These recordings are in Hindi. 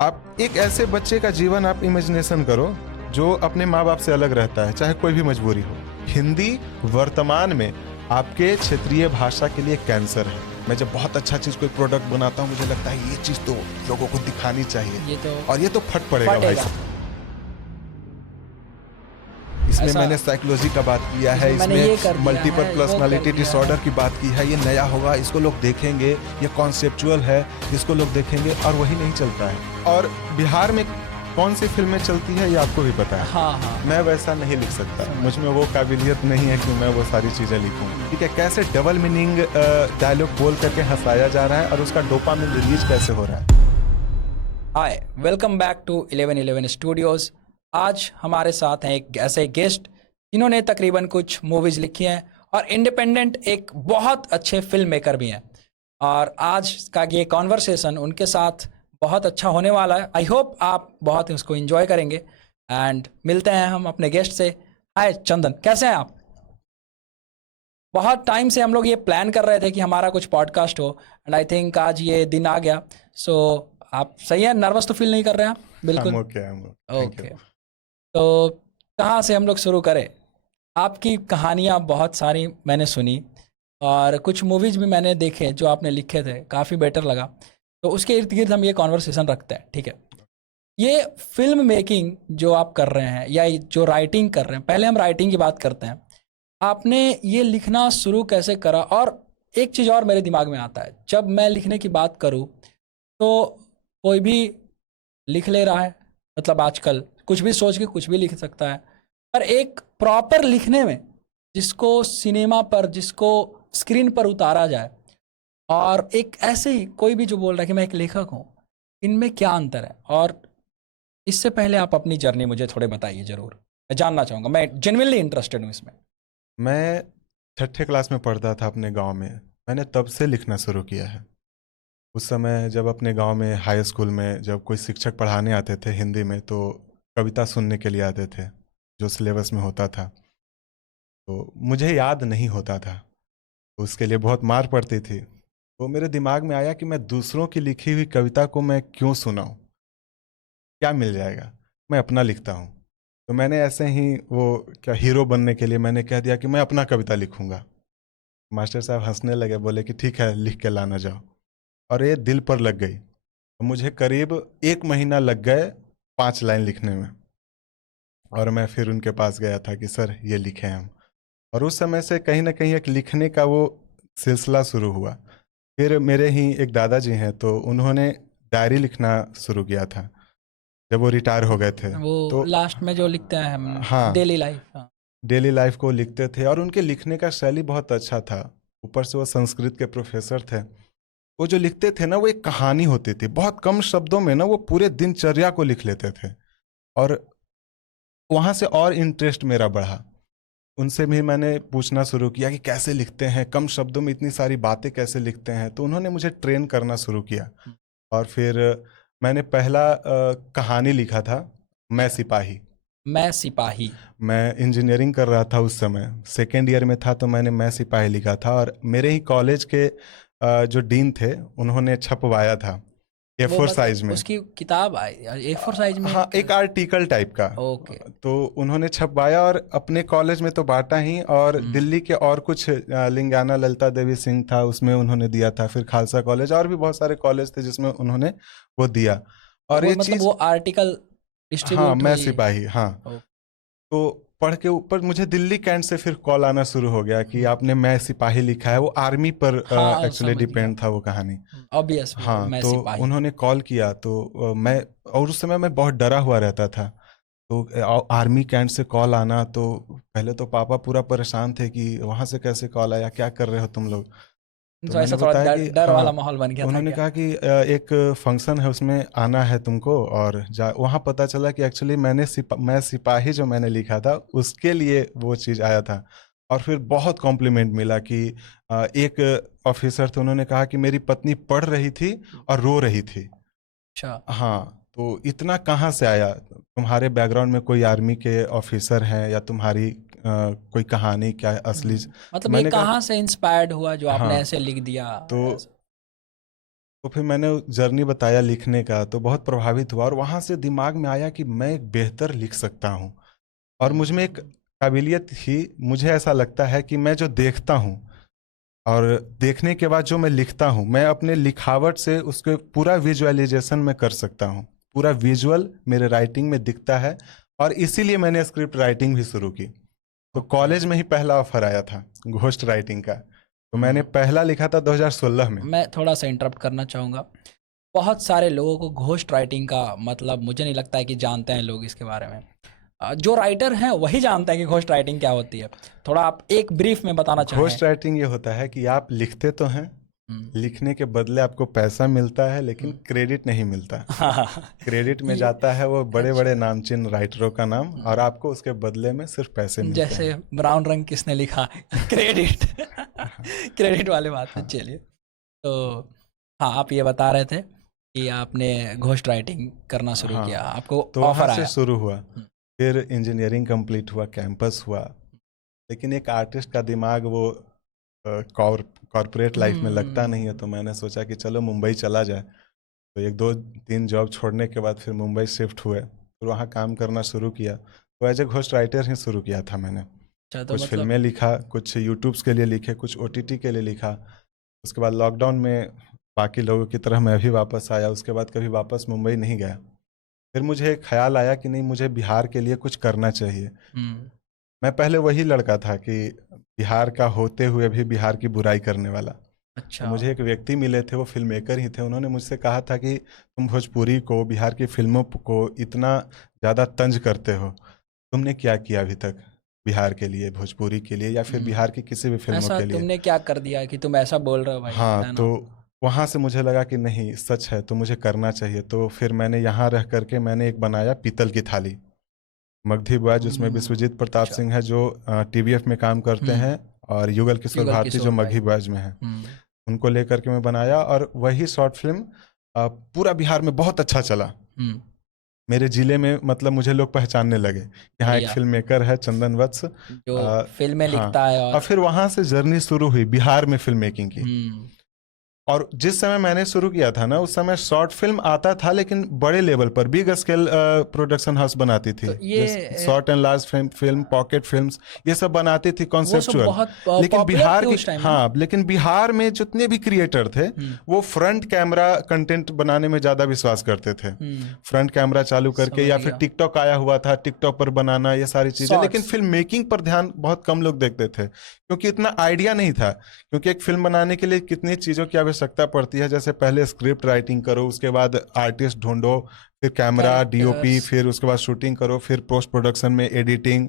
आप एक ऐसे बच्चे का जीवन आप इमेजिनेशन करो जो अपने माँ बाप से अलग रहता है, चाहे कोई भी मजबूरी हो। हिंदी वर्तमान में आपके क्षेत्रीय भाषा के लिए कैंसर है। मैं जब बहुत अच्छा चीज कोई प्रोडक्ट बनाता हूँ, मुझे लगता है ये चीज तो लोगों को दिखानी चाहिए, और ये तो फट पड़ेगा भाई साहब। इसमें मैंने साइकोलॉजी का बात किया है, इसमें मल्टीपल पर्सनालिटी डिसऑर्डर की बात की है। ये नया होगा, इसको लोग देखेंगे, ये कॉन्सेप्चुअल है, इसको लोग देखेंगे, और वही नहीं चलता है। और बिहार में कौन सी फिल्में चलती है ये आपको भी पता है। हाँ। मैं वैसा नहीं लिख सकता, मुझ में वो काबिलियत नहीं है कि मैं वो सारी चीजें लिखूं। ठीक है, कैसे डबल मीनिंग डायलॉग बोल करके हंसाया जा रहा है और उसका डोपामिन रिलीज कैसे हो रहा है। हाय, वेलकम बैक टू 1111 स्टूडियोज। आज हमारे साथ हैं एक ऐसे गेस्ट जिन्होंने तकरीबन कुछ मूवीज लिखी हैं और इंडिपेंडेंट एक बहुत अच्छे फिल्म मेकर भी हैं। और आज का ये कॉन्वर्सेशन उनके साथ बहुत अच्छा होने वाला है। आई होप आप बहुत उसको एंजॉय करेंगे। एंड मिलते हैं हम अपने गेस्ट से। हाय चंदन, कैसे हैं आप? बहुत टाइम से हम लोग ये प्लान कर रहे थे कि हमारा कुछ पॉडकास्ट हो, एंड आई थिंक आज ये दिन आ गया। सो आप सही है? नर्वस तो फील नहीं कर रहे हैं आप? बिल्कुल ओके। तो कहाँ से हम लोग शुरू करें? आपकी कहानियाँ बहुत सारी मैंने सुनी और कुछ मूवीज भी मैंने देखे जो आपने लिखे थे, काफ़ी बेटर लगा। तो उसके इर्द गिर्द हम ये कॉन्वर्सेशन रखते हैं, ठीक है? ये फिल्म मेकिंग जो आप कर रहे हैं या जो राइटिंग कर रहे हैं, पहले हम राइटिंग की बात करते हैं। आपने ये लिखना शुरू कैसे करा? और एक चीज़ और मेरे दिमाग में आता है, जब मैं लिखने की बात करूँ तो कोई भी लिख ले रहा है, मतलब आजकल कुछ भी सोच के कुछ भी लिख सकता है। पर एक प्रॉपर लिखने में, जिसको सिनेमा पर, जिसको स्क्रीन पर उतारा जाए, और एक ऐसे ही कोई भी जो बोल रहा है कि मैं एक लेखक हूँ, इनमें क्या अंतर है? और इससे पहले आप अपनी जर्नी मुझे थोड़े बताइए ज़रूर। मैं जानना चाहूँगा, मैं जेन्युइनली इंटरेस्टेड हूँ इसमें। मैं छठे क्लास में पढ़ता था अपने गांव में, मैंने तब से लिखना शुरू किया है। उस समय जब अपने गांव में हाई स्कूल में जब कोई शिक्षक पढ़ाने आते थे हिंदी में, तो कविता सुनने के लिए आते थे जो सिलेबस में होता था। तो मुझे याद नहीं होता था, तो उसके लिए बहुत मार पड़ती थी। तो मेरे दिमाग में आया कि मैं दूसरों की लिखी हुई कविता को मैं क्यों सुनाऊं, क्या मिल जाएगा, मैं अपना लिखता हूँ। तो मैंने ऐसे ही वो क्या हीरो बनने के लिए मैंने कह दिया कि मैं अपना कविता लिखूंगा। मास्टर साहब हंसने लगे, बोले कि ठीक है लिख के लाना जाओ। और ये दिल पर लग गई। तो मुझे करीब 1 महीना लग गए 5 लाइन लिखने में। और मैं फिर उनके पास गया था कि सर ये लिखे हम। और उस समय से कहीं ना कहीं एक लिखने का वो सिलसिला शुरू हुआ। फिर मेरे ही एक दादाजी हैं, तो उन्होंने डायरी लिखना शुरू किया था जब वो रिटायर हो गए थे। वो तो लास्ट में जो लिखते हैं हम, हाँ, डेली लाइफ। हाँ। डेली लाइफ को लिखते थे, और उनके लिखने का शैली बहुत अच्छा था। ऊपर से वो संस्कृत के प्रोफेसर थे। वो जो लिखते थे ना, वो एक कहानी होती थी, बहुत कम शब्दों में ना वो पूरे दिनचर्या को लिख लेते थे। और वहाँ से और इंटरेस्ट मेरा बढ़ा। उनसे भी मैंने पूछना शुरू किया कि कैसे लिखते हैं, कम शब्दों में इतनी सारी बातें कैसे लिखते हैं। तो उन्होंने मुझे ट्रेन करना शुरू किया। और फिर मैंने पहला कहानी लिखा था, मैं सिपाही। मैं सिपाही। मैं इंजीनियरिंग कर रहा था उस समय, सेकेंड ईयर में था, तो मैंने मैं सिपाही लिखा था। और मेरे ही कॉलेज के जो डीन थे उन्होंने छपवाया था वो A4 मतलब साइज में। उसकी किताब आई A4 साइज में? हाँ, एक आर्टिकल टाइप का। ओके। तो उन्होंने छपवाया और अपने कॉलेज में तो बांटा ही, और दिल्ली के और कुछ लिंगाना ललिता देवी सिंह था उसमें उन्होंने दिया था। फिर खालसा कॉलेज और भी बहुत सारे कॉलेज थे जिसमें उन्होंने वो दिया। और और वो ये मतलब चीज, वो आर्टिकल हाँ डिस्ट्रीब्यूट मैं हुई? सिपाही, हाँ। ओ, तो पढ़ के ऊपर मुझे दिल्ली कैंट से फिर कॉल आना शुरू हो गया कि आपने मैं सिपाही लिखा है। वो आर्मी पर हाँ एक्चुअली समझ गया। डिपेंड था वो कहानी। ऑब्वियस वो हाँ, मैं तो सिपाही। उन्होंने कॉल किया तो मैं, और उस समय मैं बहुत डरा हुआ रहता था। तो आर्मी कैंट से कॉल आना, तो पहले तो पापा पूरा परेशान थे कि वहाँ से कैसे कॉल आया, क्या कर रहे हो तुम लोग। तो तो मैंने ऐसा थोड़ा बताया डर कि डर वाला हाँ। माहौल बन तो गया था उन्होंने क्या? कहा कि एक फंक्शन है उसमें आना है तुमको। और वहाँ पता चला कि एक्चुअली मैं सिपाही जो मैंने लिखा था उसके लिए वो चीज़ आया था। और फिर बहुत कॉम्प्लीमेंट मिला कि एक ऑफिसर थे, उन्होंने कहा कि मेरी पत्नी पढ़ रही थी और रो रही थी। अच्छा। हाँ, तो इतना कहाँ से आया, तुम्हारे बैकग्राउंड में कोई आर्मी के ऑफिसर हैं या तुम्हारी कोई कहानी क्या है असली। तो मतलब ये मैंने कहा कहाँ कि से इंस्पायर्ड हुआ जो आपने हाँ। ऐसे लिख दिया? तो ऐसे? तो फिर मैंने जर्नी बताया लिखने का, तो बहुत प्रभावित हुआ और वहाँ से दिमाग में आया कि मैं एक बेहतर लिख सकता हूँ। और मुझ में एक काबिलियत ही, मुझे ऐसा लगता है कि मैं जो देखता हूँ और देखने के बाद जो मैं लिखता हूँ, मैं अपने लिखावट से उसके पूरा विजुअलाइजेशन में कर सकता हूँ। पूरा विजुअल मेरे राइटिंग में दिखता है और इसीलिए मैंने स्क्रिप्ट राइटिंग भी शुरू की। तो कॉलेज में ही पहला ऑफर आया था घोस्ट राइटिंग का, तो मैंने पहला लिखा था 2016 में। मैं थोड़ा सा इंटरप्ट करना चाहूँगा। बहुत सारे लोगों को घोस्ट राइटिंग का मतलब मुझे नहीं लगता है कि जानते हैं लोग इसके बारे में। जो राइटर हैं वही जानते हैं कि घोस्ट राइटिंग क्या होती है। थोड़ा आप एक ब्रीफ में बताना चाहें। घोस्ट राइटिंग ये होता है कि आप लिखते तो हैं, लिखने के बदले आपको पैसा मिलता है लेकिन क्रेडिट नहीं मिलता। क्रेडिट में जाता है वो बड़े बड़े नामचीन राइटरों का नाम, और आपको उसके बदले में सिर्फ पैसे मिलते हैं। जैसे ब्राउन रंग किसने लिखा क्रेडिट क्रेडिट वाले बात है। चलिए, तो हाँ, आप ये बता रहे थे कि आपने घोस्ट राइटिंग करना शुरू किया, आपको तो ऑफर वहाँ आया। से शुरू हुआ, फिर इंजीनियरिंग कंप्लीट हुआ, कैंपस हुआ। लेकिन एक आर्टिस्ट का दिमाग वो कॉर्पोरेट लाइफ में लगता नहीं है, तो मैंने सोचा कि चलो मुंबई चला जाए। तो 1-2-3 जॉब छोड़ने के बाद फिर मुंबई शिफ्ट हुए, फिर वहाँ काम करना शुरू किया। तो एज ए घोस्ट राइटर ही शुरू किया था मैंने। अच्छा, तो कुछ मतलब फिल्में लिखा, कुछ यूट्यूब्स के लिए लिखे, कुछ OTT के लिए लिखा। उसके बाद लॉकडाउन में बाकी लोगों की तरह मैं भी वापस आया। उसके बाद कभी वापस मुंबई नहीं गया। फिर मुझे एक ख्याल आया कि नहीं, मुझे बिहार के लिए कुछ करना चाहिए। मैं पहले वही लड़का था कि बिहार का होते हुए भी बिहार की बुराई करने वाला। अच्छा, तो मुझे एक व्यक्ति मिले थे, वो फिल्म मेकर ही थे। उन्होंने मुझसे कहा था कि तुम भोजपुरी को, बिहार की फिल्मों को इतना ज़्यादा तंज करते हो, तुमने क्या किया अभी तक बिहार के लिए, भोजपुरी के लिए, या फिर बिहार की किसी भी फिल्मों ऐसा के लिए? तुमने क्या कर दिया कि तुम ऐसा बोल रहे हो भाई, हाँ, है ना? तो वहाँ से मुझे लगा कि नहीं, सच है तो मुझे करना चाहिए। तो फिर मैंने यहाँ रह करके मैंने एक बनाया पीतल की थाली, मगधी बॉयज। उसमें विश्वजीत प्रताप सिंह है जो TVF में काम करते हैं, और युगल किशोर युगल भारती जो किशोर भाई। मगही बॉयज में है, उनको लेकर के मैं बनाया। और वही शॉर्ट फिल्म पूरा बिहार में बहुत अच्छा चला। मेरे जिले में मतलब मुझे लोग पहचानने लगे, यहाँ एक बढ़िया। फिल्म मेकर है चंदन वत्स, जो फिल्में हाँ। लिखता है। और फिर वहां से जर्नी शुरू हुई बिहार में फिल्म मेकिंग की। और जिस समय मैंने शुरू किया था ना, उस समय शॉर्ट फिल्म आता था, लेकिन बड़े लेवल पर बिग स्केल प्रोडक्शन हाउस बनाती थी। तो ये short and large film, pocket films, ये सब बनाती थी कॉन्सेप्चुअल। बहुत लेकिन पॉपुलर बिहार थी की, उस टाइम में। हाँ, लेकिन बिहार में जितने भी क्रिएटर थे वो फ्रंट कैमरा कंटेंट बनाने में ज्यादा विश्वास करते थे। फ्रंट कैमरा चालू करके, या फिर टिकटॉक आया हुआ था, टिकटॉक पर बनाना, ये सारी चीजें। लेकिन फिल्म मेकिंग पर ध्यान बहुत कम लोग देखते थे, क्योंकि इतना आइडिया नहीं था। क्योंकि एक फिल्म बनाने के लिए कितनी चीजों की आवश्यकता पड़ती है, जैसे पहले स्क्रिप्ट राइटिंग करो, उसके बाद आर्टिस्ट ढूंढो, फिर कैमरा, DOP, फिर उसके बाद शूटिंग करो, फिर पोस्ट प्रोडक्शन में एडिटिंग,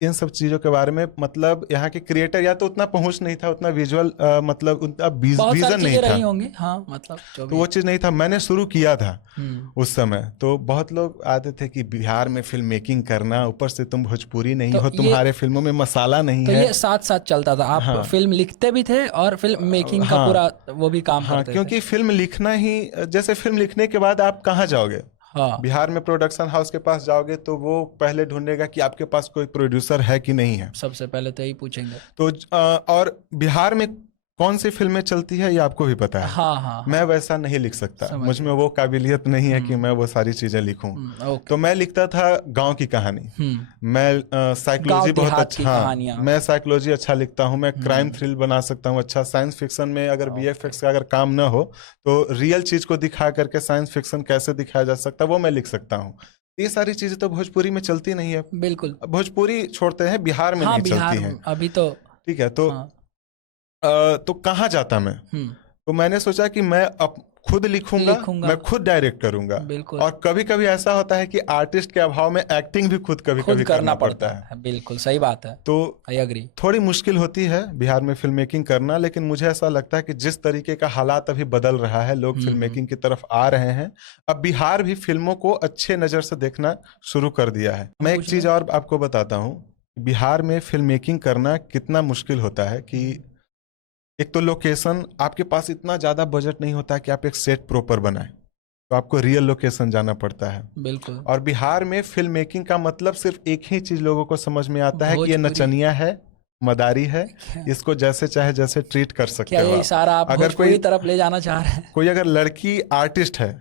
इन सब चीजों के बारे में मतलब यहाँ के क्रिएटर या तो उतना पहुंच नहीं था, उतना विजुअल मतलब उतना विजन नहीं था। होंगी, हाँ, मतलब जो तो वो चीज नहीं था। मैंने शुरू किया था उस समय, तो बहुत लोग आते थे कि बिहार में फिल्म मेकिंग करना, ऊपर से तुम भोजपुरी नहीं हो, तुम्हारे फिल्मों में मसाला नहीं है। तो ये साथ साथ चलता था, आप फिल्म लिखते भी थे और फिल्म मेकिंग का पूरा वो भी काम करते थे। क्योंकि फिल्म लिखना ही, जैसे फिल्म लिखने के बाद आप कहाँ जाओगे? बिहार में प्रोडक्शन हाउस के पास जाओगे तो वो पहले ढूंढेगा कि आपके पास कोई प्रोड्यूसर है कि नहीं है। सबसे पहले तो यही पूछेंगे। तो और बिहार में कौन सी फिल्में चलती है ये आपको भी पता है। हाँ। मैं वैसा नहीं लिख सकता, मुझ में वो काबिलियत नहीं है कि मैं वो सारी चीजें लिखूं। तो मैं लिखता था गांव की कहानी। मैं साइकोलॉजी बहुत अच्छा, हाँ, मैं साइकोलॉजी अच्छा लिखता हूँ। मैं क्राइम थ्रिल बना सकता हूँ अच्छा। साइंस फिक्शन में अगर VFX का अगर काम ना हो तो रियल चीज को दिखा करके साइंस फिक्शन कैसे दिखाया जा सकता है वो मैं लिख सकता हूँ। ये सारी चीजें तो भोजपुरी में चलती नहीं है। बिल्कुल, भोजपुरी छोड़ते हैं, बिहार में नहीं चलती है अभी तो। ठीक है, तो कहाँ जाता मैं? तो मैंने सोचा कि मैं अब खुद लिखूंगा, मैं खुद डायरेक्ट करूंगा। और कभी कभी ऐसा होता है कि आर्टिस्ट के अभाव में एक्टिंग भी खुद कभी कभी करना पड़ता है। बिल्कुल सही बात है। तो आई एग्री, थोड़ी मुश्किल होती है बिहार में फिल्म मेकिंग करना, लेकिन मुझे ऐसा लगता है कि जिस तरीके का हालात अभी बदल रहा है, लोग फिल्म मेकिंग की तरफ आ रहे हैं। अब बिहार भी फिल्मों को अच्छे नजर से देखना शुरू कर दिया है। मैं एक चीज और आपको बताता हूँ, बिहार में फिल्म मेकिंग करना कितना मुश्किल होता है कि एक तो लोकेशन, आपके पास इतना ज्यादा बजट नहीं होता कि आप एक सेट प्रॉपर बनाएं, तो आपको रियल लोकेशन जाना पड़ता है। बिल्कुल। और बिहार में फिल्म मेकिंग का मतलब सिर्फ एक ही चीज लोगों को समझ में आता है कि ये नचनिया है, मदारी है, इसको जैसे चाहे जैसे ट्रीट कर सकते क्या हो ये आप। इशारा आप अगर भोजपुरी तरफ ले जाना चाह रहे हैं? कोई अगर लड़की आर्टिस्ट है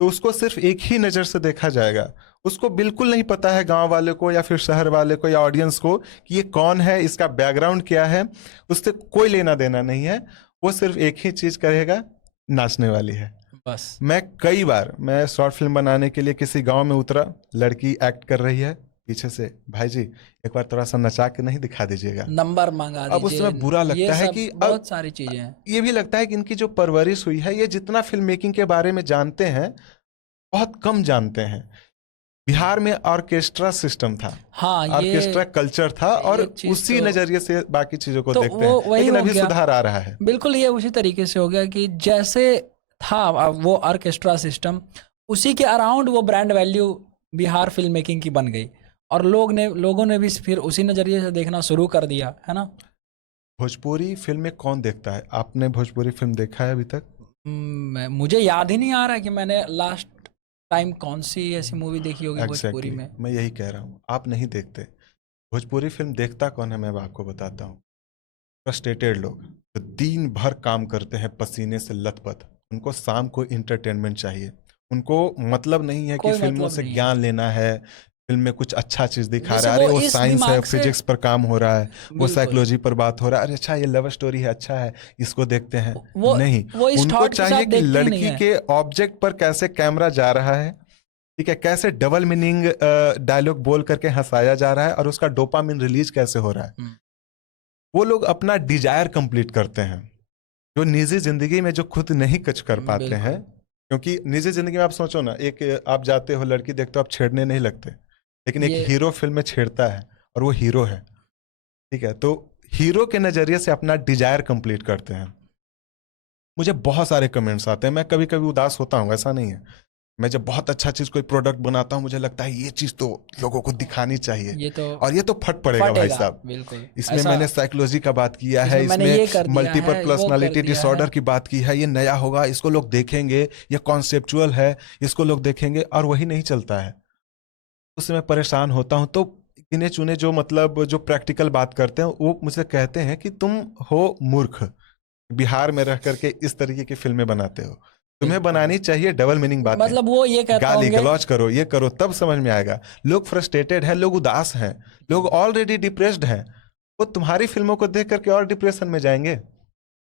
तो उसको सिर्फ एक ही नज़र से देखा जाएगा, उसको बिल्कुल नहीं पता है गांव वाले को या फिर शहर वाले को या ऑडियंस को कि ये कौन है, इसका बैकग्राउंड क्या है, उससे कोई लेना देना नहीं है। वो सिर्फ एक ही चीज करेगा, नाचने वाली है बस। मैं शॉर्ट फिल्म बनाने के लिए किसी गांव में उतरा, लड़की एक्ट कर रही है, पीछे से भाई जी एक बार थोड़ा सा नचा के नहीं दिखा दीजिएगा, नंबर मांगा अब उस समय बुरा लगता है कि बहुत सारी चीजें हैं। ये भी लगता है कि इनकी जो परवरिश हुई है, ये जितना फिल्म मेकिंग के बारे में जानते हैं बहुत कम जानते हैं। बिहार में ऑर्केस्ट्रा सिस्टम था, हाँ, ऑर्केस्ट्रा कल्चर था, और उसी नजरिए से बाकी चीजों को देखते हैं, लेकिन अभी सुधार आ रहा है। बिल्कुल, ये उसी तरीके से हो गया कि जैसे था वो ऑर्केस्ट्रा सिस्टम, उसी के अराउंड वो brand value Bihar film making की बन गई, और लोगों ने भी फिर उसी नजरिए से देखना शुरू कर दिया, है ना। भोजपुरी फिल्म में कौन देखता है? आपने भोजपुरी फिल्म देखा है अभी तक? मुझे याद ही नहीं आ रहा कि मैंने लास्ट टाइम कौन सी ऐसी मूवी देखी होगी भोजपुरी में। मैं यही कह रहा हूँ, आप नहीं देखते। भोजपुरी फिल्म देखता कौन है, मैं आपको बताता हूँ। फ्रस्ट्रेटेड लोग तो दिन भर काम करते हैं पसीने से लथपथ, उनको शाम को इंटरटेनमेंट चाहिए। उनको मतलब नहीं है कि फिल्मों से ज्ञान लेना है, फिल्म में कुछ अच्छा चीज दिखा रहा है, अरे वो साइंस है, फिजिक्स पर काम हो रहा है, वो साइकोलॉजी पर बात हो रहा है, अरे अच्छा ये लव स्टोरी है, अच्छा है, इसको देखते हैं। नहीं, उनको चाहिए कि लड़की के ऑब्जेक्ट पर कैसे कैमरा जा रहा है, ठीक है, कैसे डबल मीनिंग डायलॉग बोल करके हंसाया जा रहा है, और उसका डोपामिन रिलीज कैसे हो रहा है। वो लोग अपना डिजायर कंप्लीट करते हैं, जो निजी जिंदगी में जो खुद नहीं कुछ कर पाते हैं। क्योंकि निजी जिंदगी में आप सोचो ना, एक आप जाते हो, लड़की देखते हो, आप छेड़ने नहीं लगते, लेकिन एक हीरो फिल्म में छेड़ता है और वो हीरो है, ठीक है, तो हीरो के नजरिए से अपना डिजायर कंप्लीट करते हैं। मुझे बहुत सारे कमेंट्स आते हैं, मैं कभी कभी उदास होता हूँ, ऐसा नहीं है। मैं जब बहुत अच्छा चीज कोई प्रोडक्ट बनाता हूँ, मुझे लगता है ये चीज तो लोगों को दिखानी चाहिए, और ये तो फट पड़ेगा भाई साहब। बिल्कुल, इसमें मैंने साइकोलॉजी का बात किया है, इसमें मल्टीपल पर्सनालिटी डिसऑर्डर की बात की है, ये नया होगा, इसको लोग देखेंगे, ये कॉन्सेप्चुअल है, इसको लोग देखेंगे, और वही नहीं चलता है। उससे मैं परेशान होता हूँ। तो गिने चुने जो मतलब जो प्रैक्टिकल बात करते हैं, वो मुझसे कहते हैं कि तुम हो मूर्ख, बिहार में रह करके इस तरीके की फिल्में बनाते हो, तुम्हें बनानी चाहिए डबल मीनिंग बात, मतलब वो ये कहता गाली गलौज करो, ये करो, तब समझ में आएगा। लोग फ्रस्ट्रेटेड है, लोग उदास हैं, लोग ऑलरेडी डिप्रेस्ड हैं, वो तुम्हारी फिल्मों को देख करके और डिप्रेशन में जाएंगे।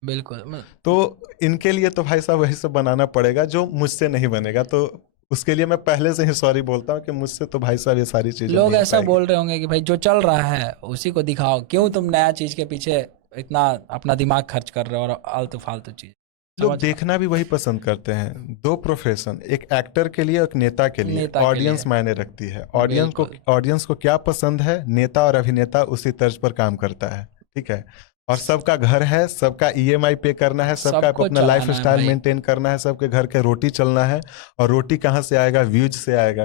बिल्कुल, तो इनके लिए तो भाई साहब वही सब बनाना पड़ेगा जो मुझसे नहीं बनेगा। तो उसके लिए मैं पहले से ही सॉरी बोलता हूँ कि मुझसे तो भाई साहब ये सारी चीजें लोग ऐसा बोल रहे होंगे कि भाई जो चल रहा है उसी को दिखाओ, क्यों तुम नया चीज के पीछे इतना अपना दिमाग खर्च कर रहे हो, और आलतू फालतू चीज। लोग देखना भी वही पसंद करते हैं। दो प्रोफेशन, एक एक्टर के लिए, एक नेता के लिए, ऑडियंस मायने रखती है। ऑडियंस को क्या पसंद है, नेता और अभिनेता उसी तर्ज पर काम करता है, ठीक है। और सबका घर है, सबका EMI पे करना है, सबका अपना लाइफ स्टाइल मेंटेन करना है, सबके घर के रोटी चलना है, और रोटी कहाँ से आएगा, व्यूज से आएगा।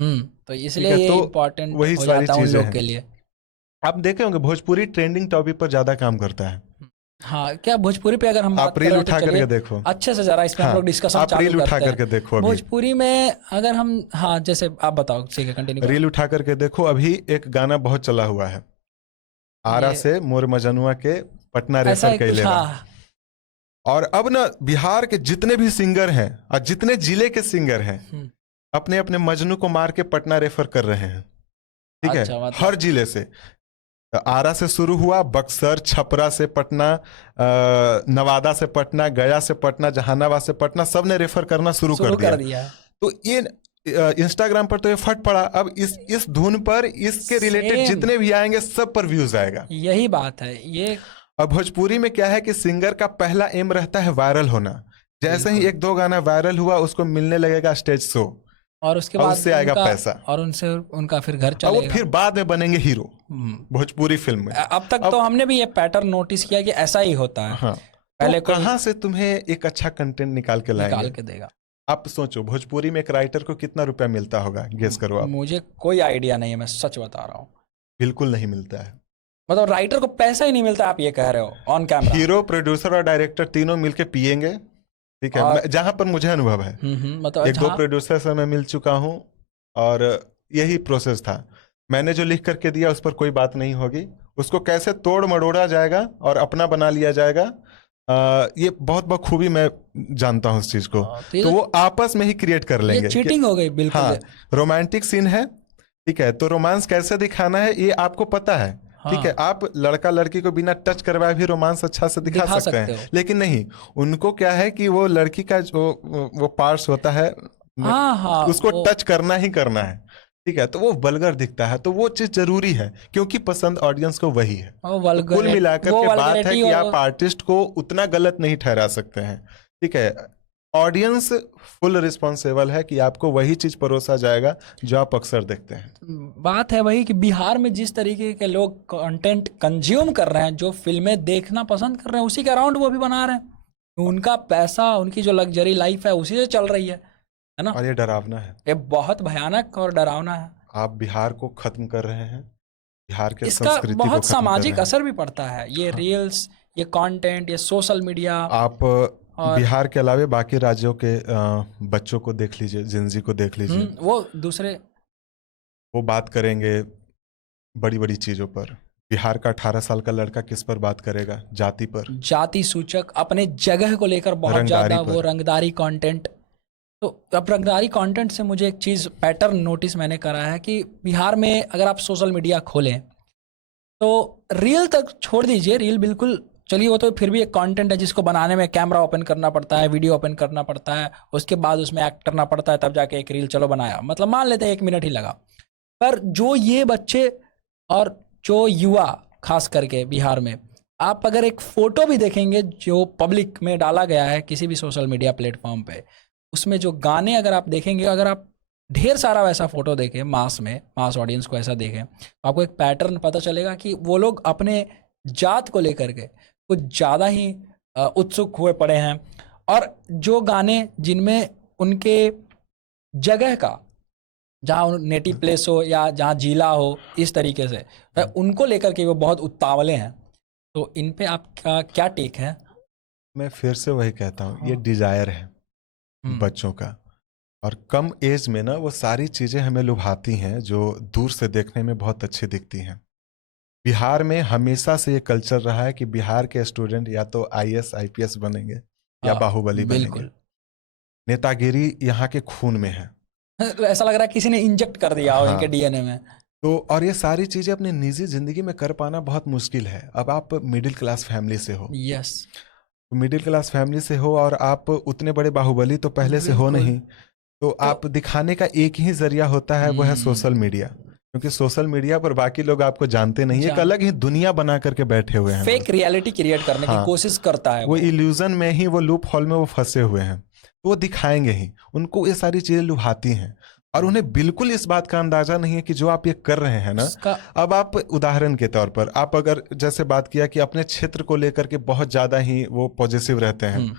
तो इसलिए ये इम्पोर्टेंट वही सारी चीजें के लिए। आप देखे होंगे भोजपुरी ट्रेंडिंग टॉपिक पर ज्यादा काम करता है। हाँ, क्या भोजपुरी पे अगर हम आप रील उठा करके देखो अच्छे से, जरा इसमें हम लोग डिस्कशन चालू रील उठा करके देखो। भोजपुरी में अगर हम, हाँ जैसे आप बताओ, ठीक है कंटिन्यू। रील उठा करके देखो, अभी एक गाना बहुत चला हुआ है, आरा से मोर मजनुआ के पटना रेफर कैले। और अब ना बिहार के जितने भी सिंगर हैं और जितने जिले के सिंगर हैं, अपने अपने मजनू को मार के पटना रेफर कर रहे हैं, ठीक है। हर जिले से, आरा से शुरू हुआ, बक्सर, छपरा से पटना, नवादा से पटना, गया से पटना, जहानाबाद से पटना, सब ने रेफर करना शुरू कर दिया। तो ये इंस्टाग्राम पर तो ये फट पड़ा। अब इस धुन पर इसके रिलेटेड जितने भी आएंगे सब पर व्यूज आएगा। यही बात है ये। अब भोजपुरी में क्या है कि सिंगर का पहला एम रहता है वायरल होना। जैसे ही एक दो गाना वायरल हुआ, उसको मिलने लगेगा स्टेज शो, और उसके बाद उससे आएगा पैसा, और उनसे उनका फिर घर चलेगा, और वो फिर बाद में बनेंगे हीरो भोजपुरी फिल्म में। अब तक तो हमने भी ये पैटर्न नोटिस किया कि ऐसा ही होता है। हाँ, पहले तो कहाँ से तुम्हें एक अच्छा कंटेंट निकाल के देगा। आप सोचो, भोजपुरी में एक राइटर को कितना रुपया मिलता होगा, गेस करो आप। मुझे कोई आइडिया नहीं है, मैं सच बता रहा हूँ। बिल्कुल नहीं मिलता है, मतलब राइटर को पैसा ही नहीं मिलता, आप ये कह रहे हो ऑन कैमरा। हीरो, प्रोड्यूसर और डायरेक्टर तीनों मिलके पिएंगे, ठीक है। जहां पर मुझे अनुभव है, मतलब एक दो प्रोड्यूसर से मैं मिल चुका हूँ, और यही प्रोसेस था। मैंने जो लिख करके दिया उस पर कोई बात नहीं होगी, उसको कैसे तोड़ मरोड़ा जाएगा और अपना बना लिया जाएगा, ये बहुत बखूबी मैं जानता हूँ इस चीज को। तो वो आपस में ही क्रिएट कर लेंगे। ये चीटिंग हो गई बिल्कुल। हाँ, रोमांटिक सीन है, ठीक है, तो रोमांस कैसे दिखाना है ये आपको पता है। ठीक है, आप लड़का लड़की को बिना टच करवाए भी रोमांस अच्छा से दिखा सकते हैं, लेकिन नहीं, उनको क्या है कि वो लड़की का जो वो पार्ट्स होता है, उसको टच करना ही करना है। ठीक है, तो वो वल्गर दिखता है, तो वो चीज जरूरी है क्योंकि पसंद ऑडियंस को वही है। तो कुल मिलाकर के बात है कि आप आर्टिस्ट को उतना गलत नहीं ठहरा सकते हैं। ठीक है, ऑडियंस फुल रिस्पॉन्सिबल है कि आपको वही चीज परोसा जाएगा जो आप अक्सर देखते हैं। बात है वही कि बिहार में जिस तरीके के लोग कंटेंट कंज्यूम कर रहे हैं, जो फिल्में देखना पसंद कर रहे हैं, उसी के अराउंड वो भी बना रहे हैं। उनका पैसा, उनकी जो लग्जरी लाइफ है उसी से चल रही है ना। और ये डरावना है, ये बहुत भयानक और डरावना है। आप बिहार को खत्म कर रहे हैं, बिहार के इसका संस्कृति को बहुत खत्म सामाजिक असर भी पड़ता है। ये रील्स, ये कंटेंट, ये सोशल मीडिया। आप बिहार के अलावे बाकी राज्यों के बच्चों को देख लीजिए, जिंजी को देख लीजिए, वो दूसरे, वो बात करेंगे बड़ी बड़ी चीजों पर। बिहार का 18 साल का लड़का किस पर बात करेगा? जाति पर, जाति सूचक, अपने जगह को लेकर बहुत ज्यादा वो रंगदारी कंटेंट। तो अब रंगदारी कंटेंट से मुझे एक चीज पैटर्न नोटिस मैंने करा है कि बिहार में अगर आप सोशल मीडिया खोलें तो रील तक छोड़ दीजिए, रील बिल्कुल चलिए, वो तो फिर भी एक कंटेंट है जिसको बनाने में कैमरा ओपन करना पड़ता है, वीडियो ओपन करना पड़ता है, उसके बाद उसमें एक्ट करना पड़ता है, तब जाके एक रील चलो बनाया, मतलब मान लेते हैं 1 मिनट ही लगा। पर जो ये बच्चे और जो युवा खास करके बिहार में, आप अगर एक फोटो भी देखेंगे जो पब्लिक में डाला गया है किसी भी सोशल मीडिया प्लेटफॉर्म पे, उसमें जो गाने अगर आप देखेंगे, अगर आप ढेर सारा वैसा फोटो देखें, मास ऑडियंस को ऐसा देखें, आपको एक पैटर्न पता चलेगा कि वो लोग अपने जात को लेकर के कुछ ज़्यादा ही उत्सुक हुए पड़े हैं। और जो गाने जिनमें उनके जगह का, जहाँ नेटिव प्लेस हो या जहाँ जिला हो, इस तरीके से उनको लेकर के वो बहुत उतावले हैं। तो इन पे आपका क्या टेक है? मैं फिर से वही कहता हूँ, ये डिजायर है बच्चों का, और कम एज में ना वो सारी चीजें हमें लुभाती हैं जो दूर से देखने में बहुत अच्छी दिखती हैं। बिहार में हमेशा से ये कल्चर रहा है कि बिहार के स्टूडेंट या तो IAS IPS बनेंगे या बाहुबली बनेंगे। नेतागिरी यहाँ के खून में है, ऐसा लग रहा है किसी ने इंजेक्ट कर दिया हो इनके DNA में। तो और ये सारी चीजें अपनी निजी जिंदगी में कर पाना बहुत मुश्किल है। अब आप मिडिल क्लास फैमिली से हो, यस, मिडिल क्लास फैमिली से हो और आप उतने बड़े बाहुबली तो पहले से हो नहीं, तो आप दिखाने का एक ही जरिया होता है, वो है सोशल मीडिया। क्योंकि सोशल मीडिया पर बाकी लोग आपको जानते नहीं, एक अलग ही दुनिया बना करके बैठे हुए हैं, फेक रियलिटी क्रिएट करने की कोशिश करता है वो इल्यूजन में ही, वो लूप होल में वो फंसे हुए हैं, तो वो दिखाएंगे ही। उनको ये सारी चीजें लुभाती हैं और उन्हें बिल्कुल इस बात का अंदाजा नहीं है कि जो आप ये कर रहे हैं ना, अब आप उदाहरण के तौर पर आप अगर जैसे बात किया कि अपने क्षेत्र को लेकर के बहुत ज्यादा ही वो पॉजिटिव रहते हैं,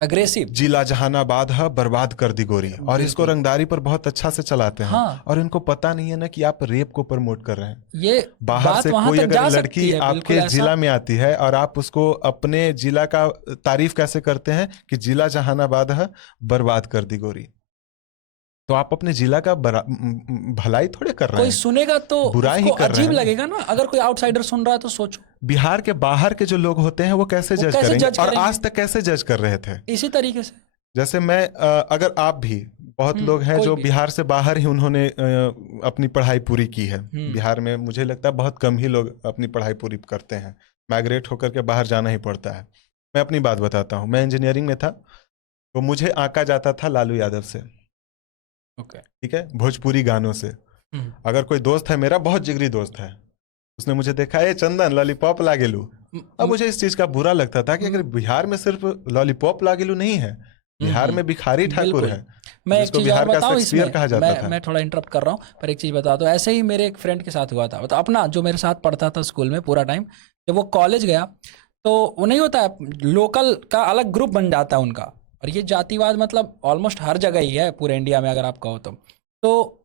अग्रेसिव, जिला जहानाबाद है बर्बाद कर दी गोरी, और इसको रंगदारी पर बहुत अच्छा से चलाते हैं। और इनको पता नहीं है ना कि आप रेप को प्रमोट कर रहे हैं। ये बाहर से कोई अगर लड़की आपके जिला में आती है और आप उसको अपने जिला का तारीफ कैसे करते हैं कि जिला जहानाबाद है बर्बाद कर दी गोरी, तो आप अपने जिला का भलाई थोड़े कर रहे हैं। कोई सुनेगा तो बुराई ही कर रहे हैं, अजीब लगेगा ना। अगर कोई आउटसाइडर सुन रहा है तो सोचो बिहार के बाहर के जो लोग होते हैं वो कैसे जज करेंगे, और आज तक कैसे जज कर रहे थे। इसी तरीके से जैसे मैं अगर आप भी, बहुत लोग हैं जो बिहार से बाहर ही उन्होंने अपनी पढ़ाई पूरी की है। बिहार में मुझे लगता है बहुत कम ही लोग अपनी पढ़ाई पूरी करते हैं, माइग्रेट होकर के बाहर जाना ही पड़ता है। मैं अपनी बात बताता हूँ, मैं इंजीनियरिंग में था तो मुझे आंका जाता था लालू यादव से, ठीक है, भोजपुरी गानों से। अगर कोई दोस्त है मेरा, बहुत जिगरी दोस्त है, उसने मुझे देखा, ये चंदन लॉलीपॉप लागेलू, अब मुझे इस चीज का बुरा लगता था कि अगर बिहार में सिर्फ लॉलीपॉप लागेलू नहीं है, बिहार में भिखारी ठाकुर है। मैं एक चीज और बताऊं इसमें, कहा जाता था। मैं थोड़ा इंटरप्ट कर रहा हूँ, पर एक चीज बता दो। ऐसे ही मेरे एक फ्रेंड के साथ हुआ था, तो अपना जो मेरे साथ पढ़ता था स्कूल में पूरा टाइम, जब वो कॉलेज गया तो वो नहीं होता, लोकल का अलग ग्रुप बन जाता है उनका। और ये जातिवाद मतलब ऑलमोस्ट हर जगह ही है पूरे इंडिया में, अगर आप कहो तो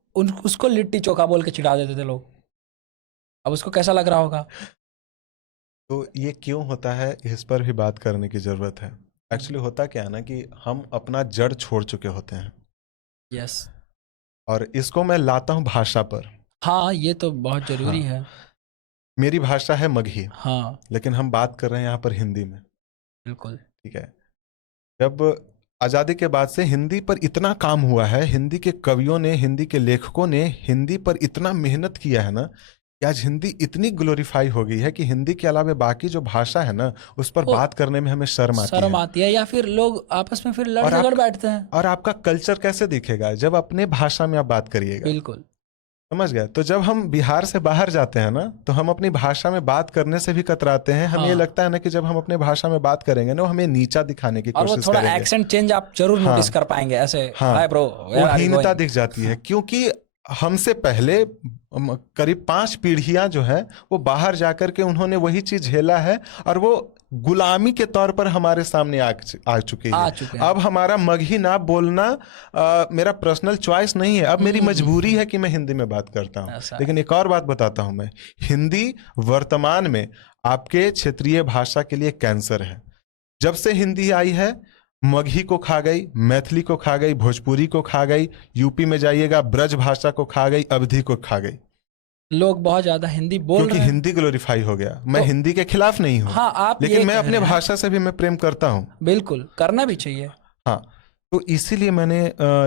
उसको लिट्टी चोखा बोल के चिढ़ा देते थे लोग। अब उसको कैसा लग रहा होगा? तो ये क्यों होता है, इस पर भी बात करने की जरूरत है। एक्चुअली होता क्या है ना कि हम अपना जड़ छोड़ चुके होते हैं। यस, और इसको मैं लाता हूँ भाषा पर। हाँ, ये तो बहुत जरूरी है। मेरी भाषा है मगही, हाँ लेकिन हम बात कर रहे हैं यहाँ पर हिंदी में। बिल्कुल। ठीक है। जब आज़ादी के बाद से हिंदी पर इतना काम हुआ है, हिंदी के कवियों ने, हिंदी के लेखकों ने हिंदी पर इतना मेहनत किया है ना, कि आज हिंदी इतनी ग्लोरीफाई हो गई है कि हिंदी के अलावा बाकी जो भाषा है ना, उस पर वो बात करने में हमें शर्म आती शर्म है। आती है, या फिर लोग आपस में फिर लड़ और झगड़ आप बैठते हैं। और आपका कल्चर कैसे दिखेगा जब अपने भाषा में आप बात करिएगा। बिल्कुल। समझ गए। तो जब हम बिहार से बाहर जाते हैं ना, तो हम अपनी भाषा में बात करने से भी कतराते हैं। हमें ये हाँ, लगता है ना कि जब हम अपने भाषा में बात करेंगे ना, वो हमें नीचा दिखाने की और वो कोशिश थोड़ा करेंगे। एक्सेंट चेंज आप जरूर हाँ नोटिस कर पाएंगे ऐसे, हाँ, हाय ब्रो, वो वेयर आर यू हीनता गोइंग। दिख जाती है, क्योंकि हमसे पहले करीब 5 पीढ़ियां जो है वो बाहर जाकर के उन्होंने वही चीज झेला है, और वो गुलामी के तौर पर हमारे सामने आ चुकी आ है। चुके हैं। अब हमारा मगही ना बोलना मेरा पर्सनल चॉइस नहीं है, अब मेरी मजबूरी है कि मैं हिंदी में बात करता हूँ। ऐसा है। लेकिन एक और बात बताता हूँ मैं, हिंदी वर्तमान में आपके क्षेत्रीय भाषा के लिए कैंसर है। जब से हिंदी आई है, मगही को खा गई, मैथिली को खा गई, भोजपुरी को खा गई, यूपी में जाइएगा ब्रज भाषा को खा गई, अवधी को खा गई। लोग बहुत ज्यादा हिंदी बोल क्योंकि रहे हैं। हिंदी ग्लोरीफाई हो गया। मैं तो हिंदी के खिलाफ नहीं हूँ, हाँ, आप लेकिन ये मैं कह अपने रहे हैं। भाषा से भी मैं प्रेम करता हूँ। बिल्कुल, करना भी चाहिए। हाँ, तो इसीलिए मैंने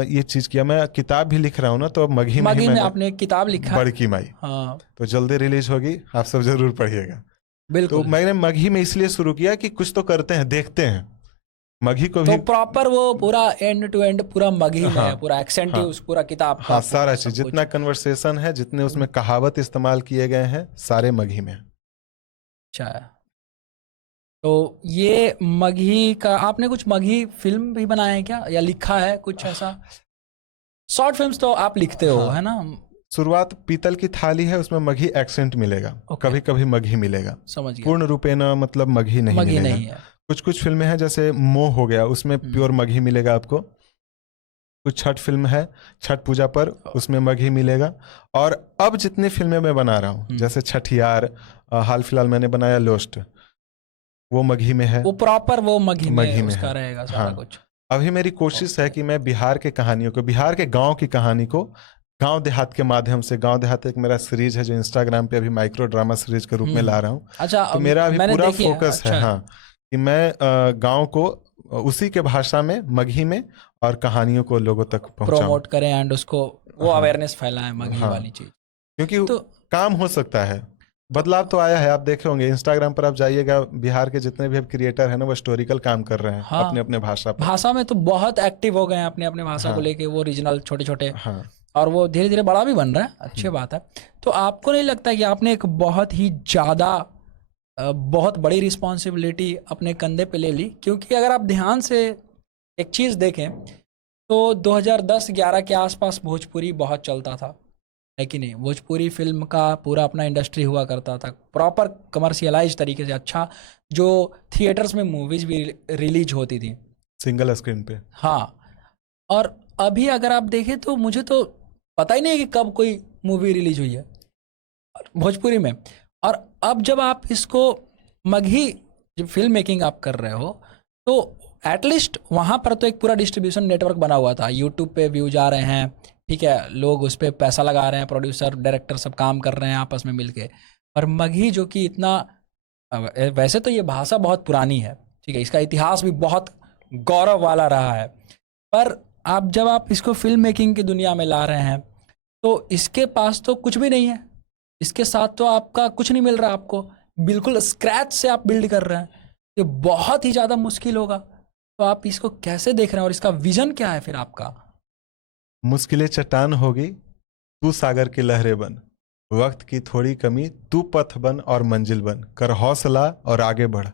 ये चीज किया। मैं किताब भी लिख रहा हूँ ना, तो अब मगही में ही मगही में मैंने आपने एक किताब लिखा है। बड़की माई, हाँ तो जल्दी रिलीज होगी, आप सब जरूर पढ़िएगा। तो बिल्कुल। मैंने मगही में इसलिए शुरू किया कि कुछ तो करते हैं, देखते हैं मगही को तो भी। प्रॉपर वो पूरा एंड टू एंड पूरा मगही में है, हाँ पूरा एक्सेंट हाँ उस पूरा किताब का हाँ, पूरा सारा सब चीज, कुछ। जितना कन्वर्सेशन है, जितने उसमें कहावत इस्तेमाल किए गए हैं, सारे मगही में है। अच्छा है। तो ये मगही का आपने कुछ मगही फिल्म भी बनाया है क्या, या लिखा है कुछ ऐसा? शॉर्ट फिल्म्स तो आप लिखते हो, हाँ, है ना? शुरुआत पीतल की थाली है, उसमें मगही एक्सेंट मिलेगा, कभी कभी मगही मिलेगा, समझ गया। पूर्ण रूपेण मतलब मगही नहीं मगही मिलेगा। नहीं है। कुछ कुछ फिल्में हैं, जैसे मोह हो गया, उसमें प्योर मगही मिलेगा आपको। कुछ छठ फिल्म है, छठ पूजा पर, उसमें मगही मिलेगा। और अब जितनी फिल्में मैं बना रहा हूँ, जैसे छठियार, हाल फिलहाल मैंने बनाया लोस्ट, वो मगही में है। वो प्रॉपर वो मगही मगही में में उसका है। रहेगा सारा हाँ, कुछ। अभी मेरी कोशिश है कि मैं बिहार के कहानियों को, बिहार के गांव की कहानी को गांव देहात के माध्यम से, गांव देहात एक मेरा सीरीज है जो इंस्टाग्राम पे अभी माइक्रो ड्रामा सीरीज के रूप में ला रहा हूँ। अच्छा, तो मेरा अभी मैंने पूरा देखी है। फोकस है, अच्छा, हाँ, कि मैं गांव को उसी के भाषा में, मगही में, और कहानियों को लोगों तक पहुंचाऊं। प्रोमोट करें एंड उसको वो हाँ अवेयरनेस फैलाएं मगही हाँ, वाली चीज। क्योंकि तो काम हो सकता है। बदलाव तो आया है, आप देखे होंगे इंस्टाग्राम पर, आप जाइएगा, बिहार के जितने भी अब क्रिएटर हैं ना, वो हिस्टोरिकल काम कर रहे हैं हाँ, अपने अपने भाषा पर। भाषा में तो बहुत एक्टिव हो गए हैं अपने अपने भाषा को हाँ लेके, वो रीजनल छोटे छोटे, हाँ, और वो धीरे धीरे बड़ा भी बन रहा है, अच्छी बात है। तो आपको नहीं लगता कि आपने एक बहुत ही ज़्यादा बहुत बड़ी रिस्पॉन्सिबिलिटी अपने कंधे पे ले ली? क्योंकि अगर आप ध्यान से एक चीज़ देखें तो 2010-11 के आसपास भोजपुरी बहुत चलता था, है कि नहीं? भोजपुरी फिल्म का पूरा अपना इंडस्ट्री हुआ करता था, प्रॉपर कमर्शियलाइज तरीके से, अच्छा, जो थिएटर्स में मूवीज़ भी रिलीज होती थी सिंगल स्क्रीन पे। हाँ। और अभी अगर आप देखें तो मुझे तो पता ही नहीं है कि कब कोई मूवी रिलीज हुई है भोजपुरी में। और अब जब आप इसको मगही, जब फिल्म मेकिंग आप कर रहे हो, तो एटलीस्ट वहाँ पर तो एक पूरा डिस्ट्रीब्यूशन नेटवर्क बना हुआ था, यूट्यूब पे व्यूज आ रहे हैं, ठीक है, लोग उस पर पैसा लगा रहे हैं, प्रोड्यूसर डायरेक्टर सब काम कर रहे हैं आपस में मिलके। और मगही जो कि इतना, वैसे तो ये भाषा बहुत पुरानी है, ठीक है, इसका इतिहास भी बहुत गौरव वाला रहा है, पर आप जब आप इसको फिल्म मेकिंग की दुनिया में ला रहे हैं तो इसके पास तो कुछ भी नहीं है, इसके साथ तो आपका कुछ नहीं मिल रहा, आपको बिल्कुल स्क्रैच से आप बिल्ड कर रहे हैं, ये बहुत ही ज़्यादा मुश्किल होगा। तो आप इसको कैसे देख रहे हैं और इसका विजन क्या है फिर आपका? मुश्किलें चट्टान होगी, तू सागर की लहरें बन, वक्त की थोड़ी कमी, तू पथ बन और मंजिल बन, कर हौसला और आगे बढ़,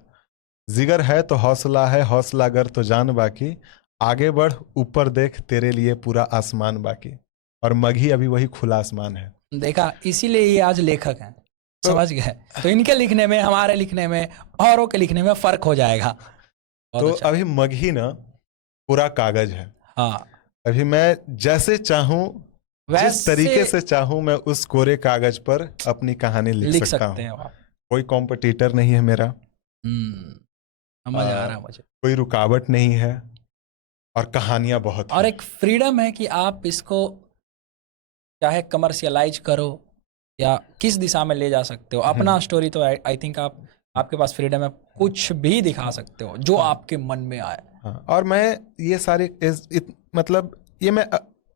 जिगर है तो हौसला है, हौसला गर तो जान बाकी, आगे बढ़ ऊपर देख तेरे लिए पूरा आसमान बाकी। और मगही अभी वही खुला आसमान है। देखा, इसीलिए ये आज लेखक हैं, तो समझ गए? तो इनके लिखने में, हमारे लिखने में, औरों के लिखने में फर्क हो जाएगा। बहुत तो अच्छा। अभी मगही ना पूरा कागज है। हाँ, अभी मैं जैसे चाहूं, जिस तरीके वैसे से चाहूं, मैं उस कोरे कागज पर अपनी कहानी लिख लिख सकता सकते हूं। हैं आप। कोई कॉम्पिटिटर नहीं है मेरा, समझ आ रहा है मुझे। कोई रुकावट नहीं है, और कहानियां बहुत और हैं। एक फ्रीडम है कि आप इसको चाहे कमर्शियलाइज करो, या किस दिशा में ले जा सकते हो? अपना स्टोरी तो आई थिंक आपके पास फ्रीडम है, कुछ भी दिखा सकते हो जो आपके मन में आए। हाँ, और मैं ये सारे मतलब ये मैं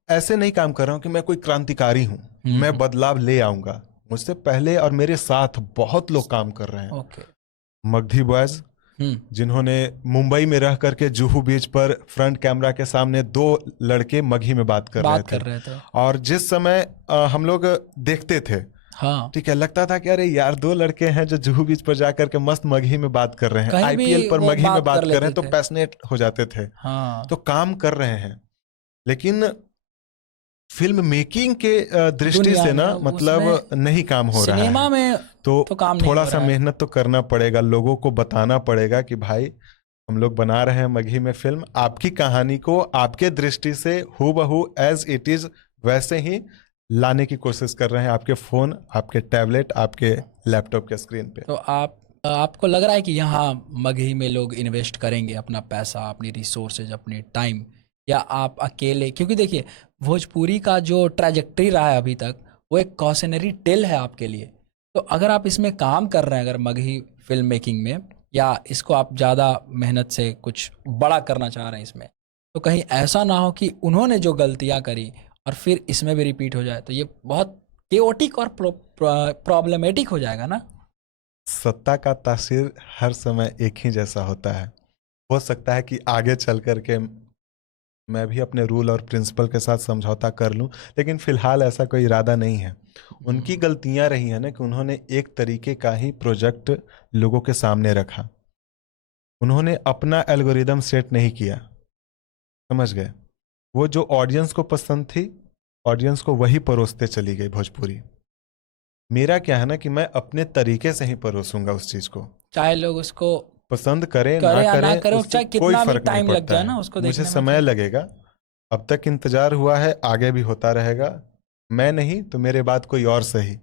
ऐसे नहीं काम कर रहा हूँ कि मैं कोई क्रांतिकारी हूँ, मैं बदलाव ले आऊंगा। मुझसे पहले और मेरे साथ बहुत लोग काम कर रहे हैं। ओके। मगधी बॉयज, जिन्होंने मुंबई में रह करके जुहू बीच पर फ्रंट कैमरा के सामने 2 लड़के मगही में बात कर रहे थे। और जिस समय हम लोग देखते थे, हाँ, ठीक है, लगता था कि अरे यार 2 लड़के हैं जो जुहू बीच पर जाकर के मस्त मगही में बात कर रहे हैं, आईपीएल पर मगही में बात कर रहे हैं, तो पैशनेट हो जाते थे। हाँ। तो काम कर रहे हैं, लेकिन फिल्म मेकिंग के दृष्टि से ना मतलब नहीं काम हो रहा है। सिनेमा में तो काम थोड़ा सा मेहनत तो करना पड़ेगा, लोगों को बताना पड़ेगा कि भाई हम लोग बना रहे हैं मगही में फिल्म, आपकी कहानी को आपके दृष्टि से हूबहू एज इट इज वैसे ही लाने की कोशिश कर रहे हैं, आपके फोन, आपके टैबलेट, आपके लैपटॉप के स्क्रीन पे। तो आपको लग रहा है कि यहाँ मगही में लोग इन्वेस्ट करेंगे अपना पैसा, अपनी रिसोर्सेज, अपनी टाइम, या आप अकेले? क्योंकि देखिए, भोजपुरी का जो ट्रैजेक्टरी रहा है अभी तक, वो एक कॉशनरी टेल है आपके लिए। तो अगर आप इसमें काम कर रहे हैं, अगर मगही फिल्म मेकिंग में, या इसको आप ज़्यादा मेहनत से कुछ बड़ा करना चाह रहे हैं इसमें, तो कहीं ऐसा ना हो कि उन्होंने जो गलतियाँ करी और फिर इसमें भी रिपीट हो जाए, तो ये बहुत केओटिक और प्रॉब्लमेटिक हो जाएगा ना। सत्ता का तासीर हर समय एक ही जैसा होता है। हो सकता है कि आगे चल करके मैं भी अपने रूल और प्रिंसिपल के साथ समझौता कर लूं, लेकिन फिलहाल ऐसा कोई इरादा नहीं है। उनकी गलतियां रही है ना कि उन्होंने एक तरीके का ही प्रोजेक्ट लोगों के सामने रखा, उन्होंने अपना एल्गोरिदम सेट नहीं किया, समझ गए? वो जो ऑडियंस को पसंद थी, ऑडियंस को वही परोसते चली गई भोजपुरी। मेरा क्या है ना कि मैं अपने तरीके से ही परोसूंगा उस चीज को, चाहे लोग उसको पसंद करें ना करें, चाहे कोई कितना भी फर्क टाइम नहीं लग जाए पड़ता ना है। उसको मुझे देखने में। समय लगेगा, अब तक इंतजार हुआ है, आगे भी होता रहेगा। मैं नहीं तो मेरे बाद कोई और सही।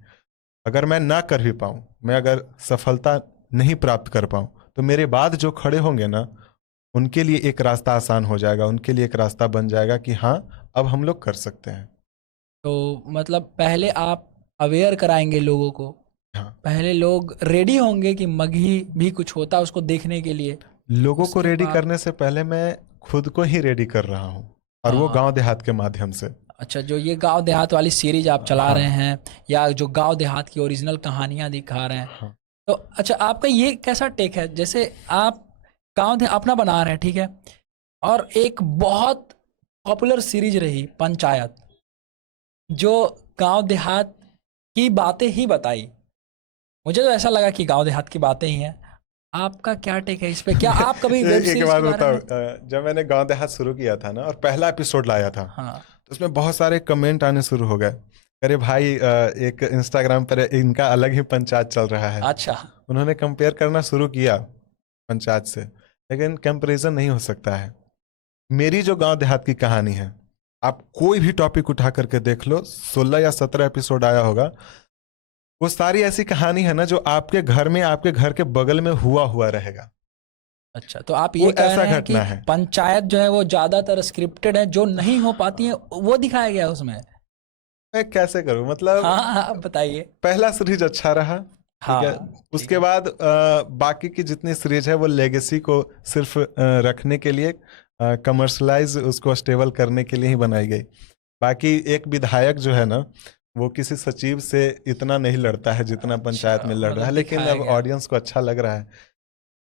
अगर मैं ना कर भी पाऊं, मैं अगर सफलता नहीं प्राप्त कर पाऊं, तो मेरे बाद जो खड़े होंगे ना, उनके लिए एक रास्ता आसान हो जाएगा, उनके लिए एक रास्ता बन जाएगा कि हाँ अब हम लोग कर सकते हैं। तो मतलब पहले आप अवेयर कराएंगे लोगों को, हाँ, पहले लोग रेडी होंगे कि मगही भी कुछ होता है उसको देखने के लिए। लोगों को रेडी करने से पहले मैं खुद को ही रेडी कर रहा हूँ, और वो गांव देहात के माध्यम से। अच्छा, जो ये गांव देहात वाली सीरीज आप चला रहे हैं, या जो गांव देहात की ओरिजिनल कहानियां दिखा रहे हैं, तो अच्छा, आपका ये कैसा टेक है? जैसे आप गांव अपना बना रहे हैं, ठीक है, और एक बहुत पॉपुलर सीरीज रही पंचायत, जो गांव देहात की बातें ही बताई। मुझे तो ऐसा लगा कि गांव देहात की बातें ही हैं। आपका क्या टेक है इस पे? क्या आप कभी वेब सीरीज एक बात बताओ, जब मैंने गांव देहात शुरू किया था ना और पहला एपिसोड लाया था, तो उसमें बहुत सारे कमेंट आने शुरू हो गए, अरे भाई एक इंस्टाग्राम पर इनका अलग ही पंचायत चल रहा है। अच्छा, उन्होंने कंपेयर करना शुरू किया पंचायत से, लेकिन कंपैरिजन नहीं हो सकता है। मेरी जो गांव देहात की कहानी है, आप कोई भी टॉपिक उठा करके देख लो, 16 या 17 एपिसोड आया होगा, वो सारी ऐसी कहानी है ना जो आपके घर में, आपके घर के बगल में हुआ रहेगा। अच्छा, तो आप ये कह रहे हैं कि है। पंचायत जो है वो ज्यादातर स्क्रिप्टेड है, जो नहीं हो पाती है वो दिखाया गया उसमें। मैं कैसे करूं, मतलब हाँ, बताइए। पहला सीरीज अच्छा रहा, ठीक है, उसके बाद बाकी की जितनी सीरीज है वो लेगेसी को सिर्फ रखने के लिए, कमर्शलाइज उसको स्टेबल करने के लिए ही बनाई गई। बाकी एक विधायक जो है ना, वो किसी सचिव से इतना नहीं लड़ता है जितना पंचायत में लड़ रहा है, लेकिन अब ऑडियंस को अच्छा लग रहा है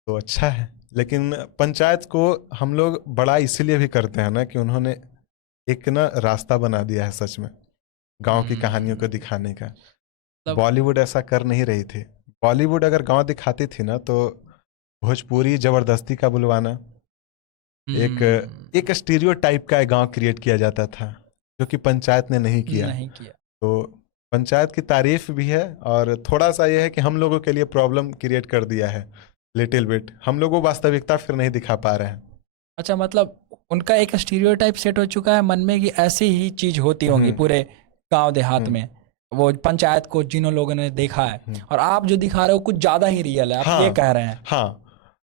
तो अच्छा है। लेकिन पंचायत को हम लोग बड़ा इसीलिए भी करते हैं ना कि उन्होंने एक ना रास्ता बना दिया है सच में गांव की कहानियों को दिखाने का। बॉलीवुड ऐसा कर नहीं रही थी। बॉलीवुड अगर गांव दिखाती थी ना, तो भोजपुरी जबरदस्ती का बुलवाना, एक स्टीरियोटाइप का गांव क्रिएट किया जाता था, जो कि पंचायत ने नहीं किया। तो पंचायत की तारीफ भी है, और थोड़ा सा यह है कि हम लोगों के लिए प्रॉब्लम क्रिएट कर दिया है लिटिल बिट। हम लोगों वास्तविकता फिर नहीं दिखा पा रहे हैं। अच्छा, मतलब उनका एक स्टीरियोटाइप सेट हो चुका है मन में कि ऐसी ही चीज होती होगी पूरे गांव देहात में, वो पंचायत को जिन लोगों ने देखा है, और आप जो दिखा रहे हो कुछ ज्यादा ही रियल है, आप ये कह रहे हैं। हाँ,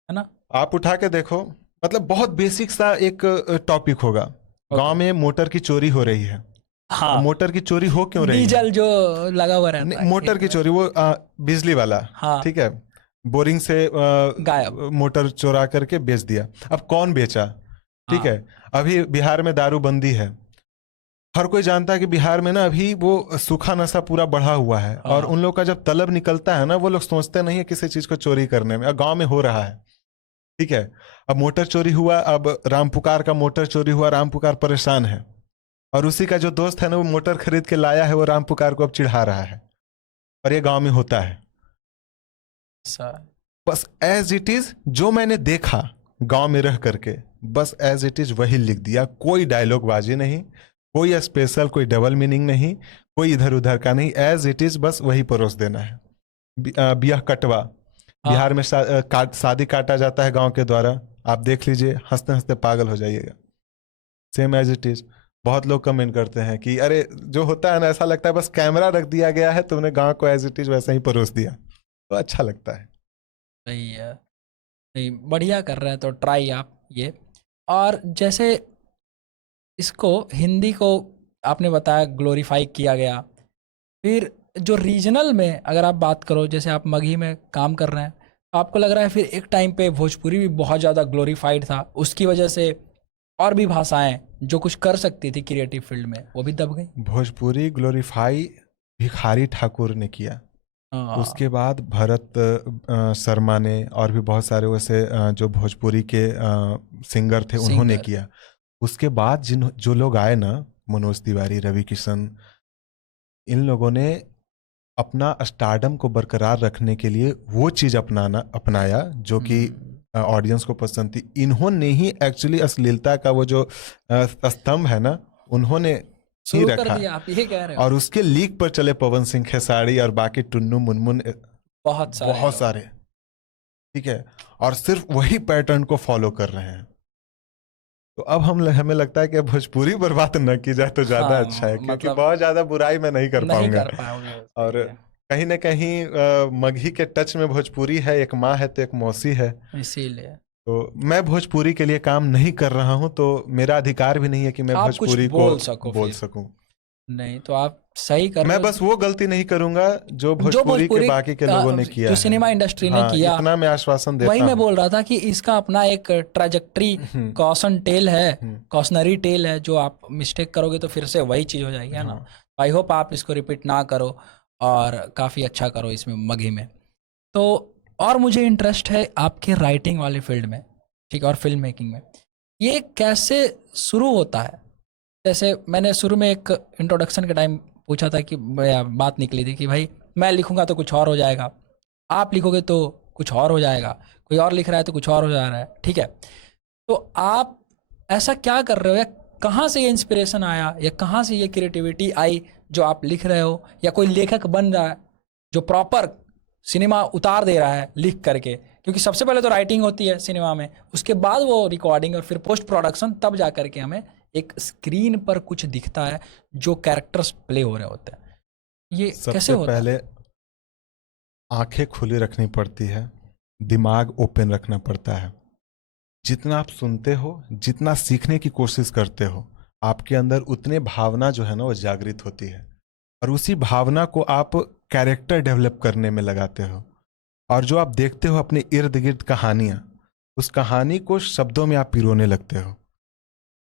है ना? आप उठा के देखो, मतलब बहुत बेसिक सा एक टॉपिक होगा, गांव में मोटर की चोरी हो रही है, हाँ, मोटर की चोरी हो क्यों रही है? डीजल जो लगा हुआ रहता है मोटर की चोरी, वो बिजली वाला, हाँ, ठीक है, बोरिंग से गायब। मोटर चोरा करके बेच दिया। अब कौन बेचा? ठीक हाँ, है, अभी बिहार में दारूबंदी है, हर कोई जानता है कि बिहार में ना अभी वो सूखा नशा पूरा बढ़ा हुआ है, और हाँ, उन लोग का जब तलब निकलता है ना, वो लोग सोचते नहीं है किसी चीज को चोरी करने में, और गांव में हो रहा है। ठीक है, अब मोटर चोरी हुआ, अब राम पुकार का मोटर चोरी हुआ, राम पुकार परेशान है, और उसी का जो दोस्त है ना, वो मोटर खरीद के लाया है, वो राम पुकार को अब चिढ़ा रहा है, और ये गांव में होता है। बस एज इट इज जो मैंने देखा गांव में रह करके, बस एज इट इज वही लिख दिया, कोई डायलॉग बाजी नहीं, कोई स्पेशल, कोई डबल मीनिंग नहीं, कोई इधर उधर का नहीं, एज इट इज बस वही परोस देना है। बियाह कटवा, बिहार में शादी काटा जाता है गांव के द्वारा, आप देख लीजिए, हंसते हंसते पागल हो जाइएगा, सेम एज इट इज। बहुत लोग कमेंट करते हैं कि अरे जो होता है ना, ऐसा लगता है बस कैमरा रख दिया गया है, तुमने गांव को एज इट इज वैसा ही परोस दिया, तो अच्छा लगता है। सही है, नहीं बढ़िया कर रहे हैं, तो ट्राई आप ये। और जैसे इसको हिंदी को आपने बताया ग्लोरीफाई किया गया, फिर जो रीजनल में अगर आप बात करो, जैसे आप मगही में काम कर रहे हैं, तो आपको लग रहा है फिर एक टाइम पे भोजपुरी भी बहुत ज़्यादा ग्लोरीफाइड था, उसकी वजह से और भी भाषाएं जो कुछ कर सकती थी क्रिएटिव फील्ड में वो भी दब गई। भोजपुरी ग्लोरीफाई भिखारी ठाकुर ने किया, उसके बाद भरत शर्मा ने, और भी बहुत सारे वैसे जो भोजपुरी के सिंगर थे उन्होंने किया। उसके बाद जो लोग आए ना, मनोज तिवारी, रवि किशन, इन लोगों ने अपना स्टारडम को बरकरार रखने के लिए वो चीज अपनाया जो कि ऑडियंस को पसंद थी। इन्होंने ही एक्चुअली अश्लीलता का वो जो स्तंभ है ना, उन्होंने ही रखा, आप ये कह रहे हो। और उसके लीक पर चले पवन सिंह खेसारी और बाकी टुन्नू मुनमुन, बहुत सारे, ठीक है, और सिर्फ वही पैटर्न को फॉलो कर रहे हैं। तो अब हमें लगता है कि भोजपुरी बर्बाद न की जाए तो ज्यादा अच्छा है, क्योंकि बहुत ज्यादा बुराई मैं नहीं कर पाऊंगा, और कहीं ना कहीं मगही के टच में भोजपुरी है, एक माँ है तो एक मौसी है, इसीलिए तो मैं भोजपुरी के लिए काम नहीं कर रहा हूँ, तो मेरा अधिकार भी नहीं है कि मैं भोजपुरी को बोल सकूं। नहीं तो आप सही कर रहे हो। मैं बस वो गलती नहीं करूंगा जो भोजपुरी के बाकी के लोगों ने किया, जो सिनेमा इंडस्ट्री ने किया, इतना मैं आश्वासन देता वही मैं बोल रहा था कि इसका अपना एक ट्रैजेक्टरी कॉशन टेल है, कॉशनरी टेल है, जो आप मिस्टेक करोगे तो फिर से वही चीज हो जाएगी, है ना। आई होप आप इसको रिपीट ना करो और काफी अच्छा करो इसमें मगही में। तो और मुझे इंटरेस्ट है आपके राइटिंग वाले फील्ड में, ठीक है, और फिल्म मेकिंग में, ये कैसे शुरू होता है? जैसे मैंने शुरू में एक इंट्रोडक्शन के टाइम पूछा था कि बात निकली थी कि भाई मैं लिखूंगा तो कुछ और हो जाएगा, आप लिखोगे तो कुछ और हो जाएगा, कोई और लिख रहा है तो कुछ और हो जा रहा है, ठीक है। तो आप ऐसा क्या कर रहे हो, या कहाँ से ये इंस्पिरेशन आया, या कहाँ से ये क्रिएटिविटी आई जो आप लिख रहे हो, या कोई लेखक बन रहा है जो प्रॉपर सिनेमा उतार दे रहा है लिख करके? क्योंकि सबसे पहले तो राइटिंग होती है सिनेमा में, उसके बाद वो रिकॉर्डिंग और फिर पोस्ट प्रोडक्शन, तब जा करके हमें एक स्क्रीन पर कुछ दिखता है जो कैरेक्टर्स प्ले हो रहे होते हैं। ये कैसे होता है? पहले आंखें खुली रखनी पड़ती है, दिमाग ओपन रखना पड़ता है। जितना आप सुनते हो, जितना सीखने की कोशिश करते हो, आपके अंदर उतने भावना जो है ना वो जागृत होती है, और उसी भावना को आप कैरेक्टर डेवलप करने में लगाते हो, और जो आप देखते हो अपने इर्द गिर्द कहानियां, उस कहानी को शब्दों में आप पिरोने लगते हो।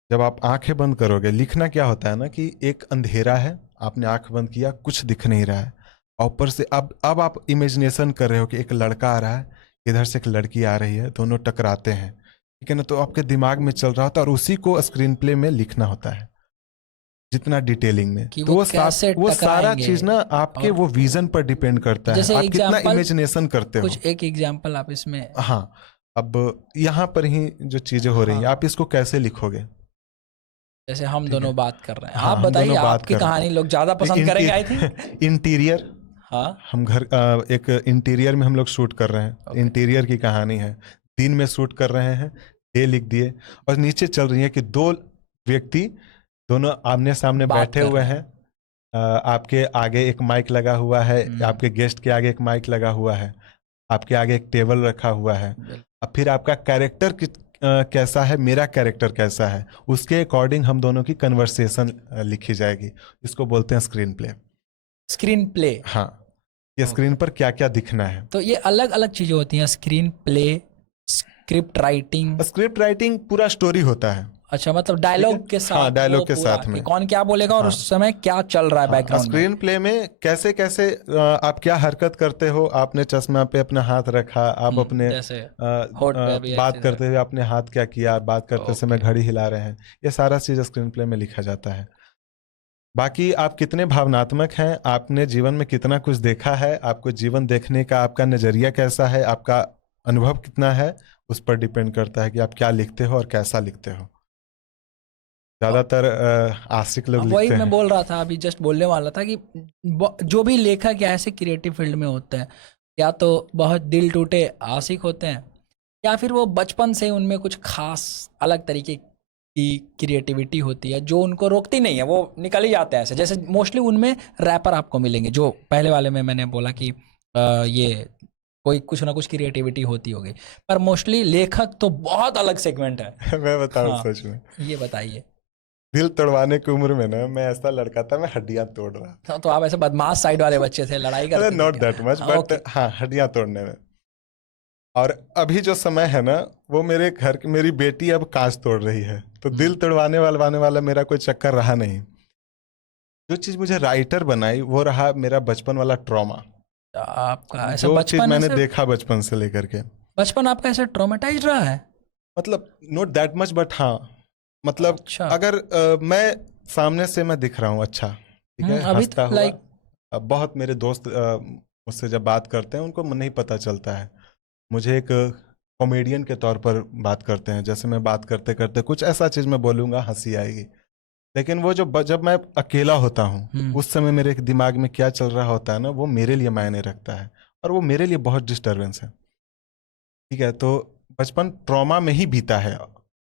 जब आप आंखें बंद करोगे, लिखना क्या होता है ना कि एक अंधेरा है, आपने आंख बंद किया, कुछ दिख नहीं रहा है, और ऊपर से अब आप इमेजिनेशन कर रहे हो कि एक लड़का आ रहा है, इधर से एक लड़की आ रही है, दोनों टकराते हैं, ठीक है ना, तो आपके दिमाग में चल रहा होता है, और उसी को स्क्रीन प्ले में लिखना होता है जितना डिटेलिंग में। तो वो सारा चीज ना आपके वो विजन पर डिपेंड करता है, आप कितना इमेजिनेशन करते हो। कुछ एक एग्जांपल आप इसमें। हाँ, अब यहाँ पर ही जो चीजें हो रही हैं, आप इसको कैसे लिखोगे? जैसे हम दोनों बात कर रहे हैं, आप बताइए, आपकी कहानी लोग ज्यादा पसंद करेंगे आई थिंक। इंटीरियर, हाँ, हम घर एक इंटीरियर में हम लोग शूट कर रहे हैं, इंटीरियर की कहानी है, दिन में शूट कर रहे हैं, डे लिख दिए, और नीचे चल रही है कि दो व्यक्ति दोनों आमने सामने बैठे हुए हैं, आपके आगे एक माइक लगा हुआ है, आपके गेस्ट के आगे एक माइक लगा हुआ है, आपके आगे एक टेबल रखा हुआ है, अब फिर आपका कैरेक्टर कैसा है, मेरा कैरेक्टर कैसा है, उसके अकॉर्डिंग हम दोनों की कन्वर्सेशन लिखी जाएगी। इसको बोलते हैं स्क्रीन प्ले। स्क्रीन प्ले, हाँ, ये स्क्रीन पर क्या क्या दिखना है। तो ये अलग अलग चीजें होती हैं, screen play, script writing. Script writing पूरा स्टोरी होता है। अच्छा, मतलब डायलॉग के साथ, हाँ, डायलॉग के पूरा साथ में कौन क्या बोलेगा और हाँ, उस समय क्या चल रहा है बैकग्राउंड में। स्क्रीन प्ले में कैसे कैसे आप क्या हरकत करते हो, आपने चश्मा पे अपना हाथ रखा, आप अपने जैसे होठ पे भी बात ऐसे करते हुए आपने हाथ क्या किया, बात करते समय घड़ी हिला रहे हैं, ये सारा चीज स्क्रीन प्ले में लिखा जाता है। बाकी आप कितने भावनात्मक हैं, आपने जीवन में कितना कुछ देखा है, आपको जीवन देखने का आपका नजरिया कैसा है, आपका अनुभव कितना है, उस पर डिपेंड करता है कि आप क्या लिखते हो और कैसा लिखते हो। ज्यादातर आशिक लोग वही लिखते मैं हैं। बोल रहा था अभी, जस्ट बोलने वाला था कि जो भी लेखक या ऐसे क्रिएटिव फील्ड में होते हैं, या तो बहुत दिल टूटे आशिक होते हैं, या फिर वो बचपन से उनमें कुछ खास अलग तरीके की क्रिएटिविटी होती है जो उनको रोकती नहीं है, वो निकल ही जाते हैं ऐसे। जैसे मोस्टली उनमें रैपर आपको मिलेंगे, जो पहले वाले में मैंने बोला कि ये कोई कुछ ना कुछ क्रिएटिविटी होती होगी, पर मोस्टली लेखक तो बहुत अलग सेगमेंट है। मैं बताऊं हाँ, सच में, ये बताइए। दिल तोड़वाने की उम्र में ना मैं ऐसा लड़का था, मैं हड्डियां तोड़ रहा तो आप ऐसे बदमाश साइड वाले बच्चे थे, लड़ाई था। करते थे नॉट क्या? That much, but okay. हाँ, हड्डियां तोड़ने में। और अभी जो समय है ना, वो मेरे घर की मेरी बेटी अब कांच तोड़ रही है, तो दिल तोड़वाने वाला मेरा कोई चक्कर रहा नहीं। जो चीज मुझे राइटर बनाई वो रहा मेरा बचपन वाला ट्रॉमा, आपका ऐसा जो चीज बचपन मैंने ऐसे, देखा बचपन से लेकर के। बचपन आपका ऐसे ट्रॉमेटाइज रहा है? मतलब नॉट दैट मच, बट हाँ, मतलब अच्छा। अगर मैं सामने से मैं दिख रहा हूँ अच्छा, ठीक है, अभी हंसता तो हुआ। लाइक, अब बहुत मेरे दोस्त मुझसे जब बात करते हैं उनको नहीं पता चलता है, मुझे एक कॉमेडियन के तौर पर बात करते हैं। जैसे मैं बात करते करते कुछ ऐसा चीज मैं बोलूंगा, हंसी आएगी, लेकिन वो जो जब मैं अकेला होता हूँ उस समय मेरे दिमाग में क्या चल रहा होता है ना, वो मेरे लिए मायने रखता है, और वो मेरे लिए बहुत डिस्टर्बेंस है। ठीक है, तो बचपन ट्रॉमा में ही बीता है,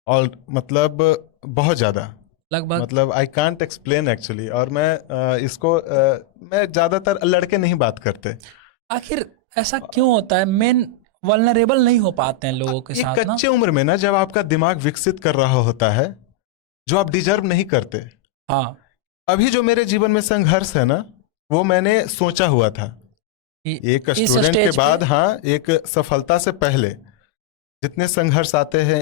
और मतलब बहुत ज़्यादा, लगभग मतलब आई कांट एक्सप्लेन एक्चुअली। और मैं मैं ज़्यादातर लड़के नहीं बात करते। आखिर ऐसा क्यों होता है? मेन वल्नरेबल नहीं हो पाते हैं लोगों के एक साथ ना। कच्चे उम्र में ना, जब आपका दिमाग विकसित कर रहा होता है, जो आप डिजर्व नहीं करते। हाँ, अभी जो मेरे जीवन में संघर्ष है ना, वो मैंने सोचा हुआ था। एक इस स्टूडेंट के स्टेज पे। बाद, हाँ, एक सफलता से पहले जितने संघर्ष आते हैं,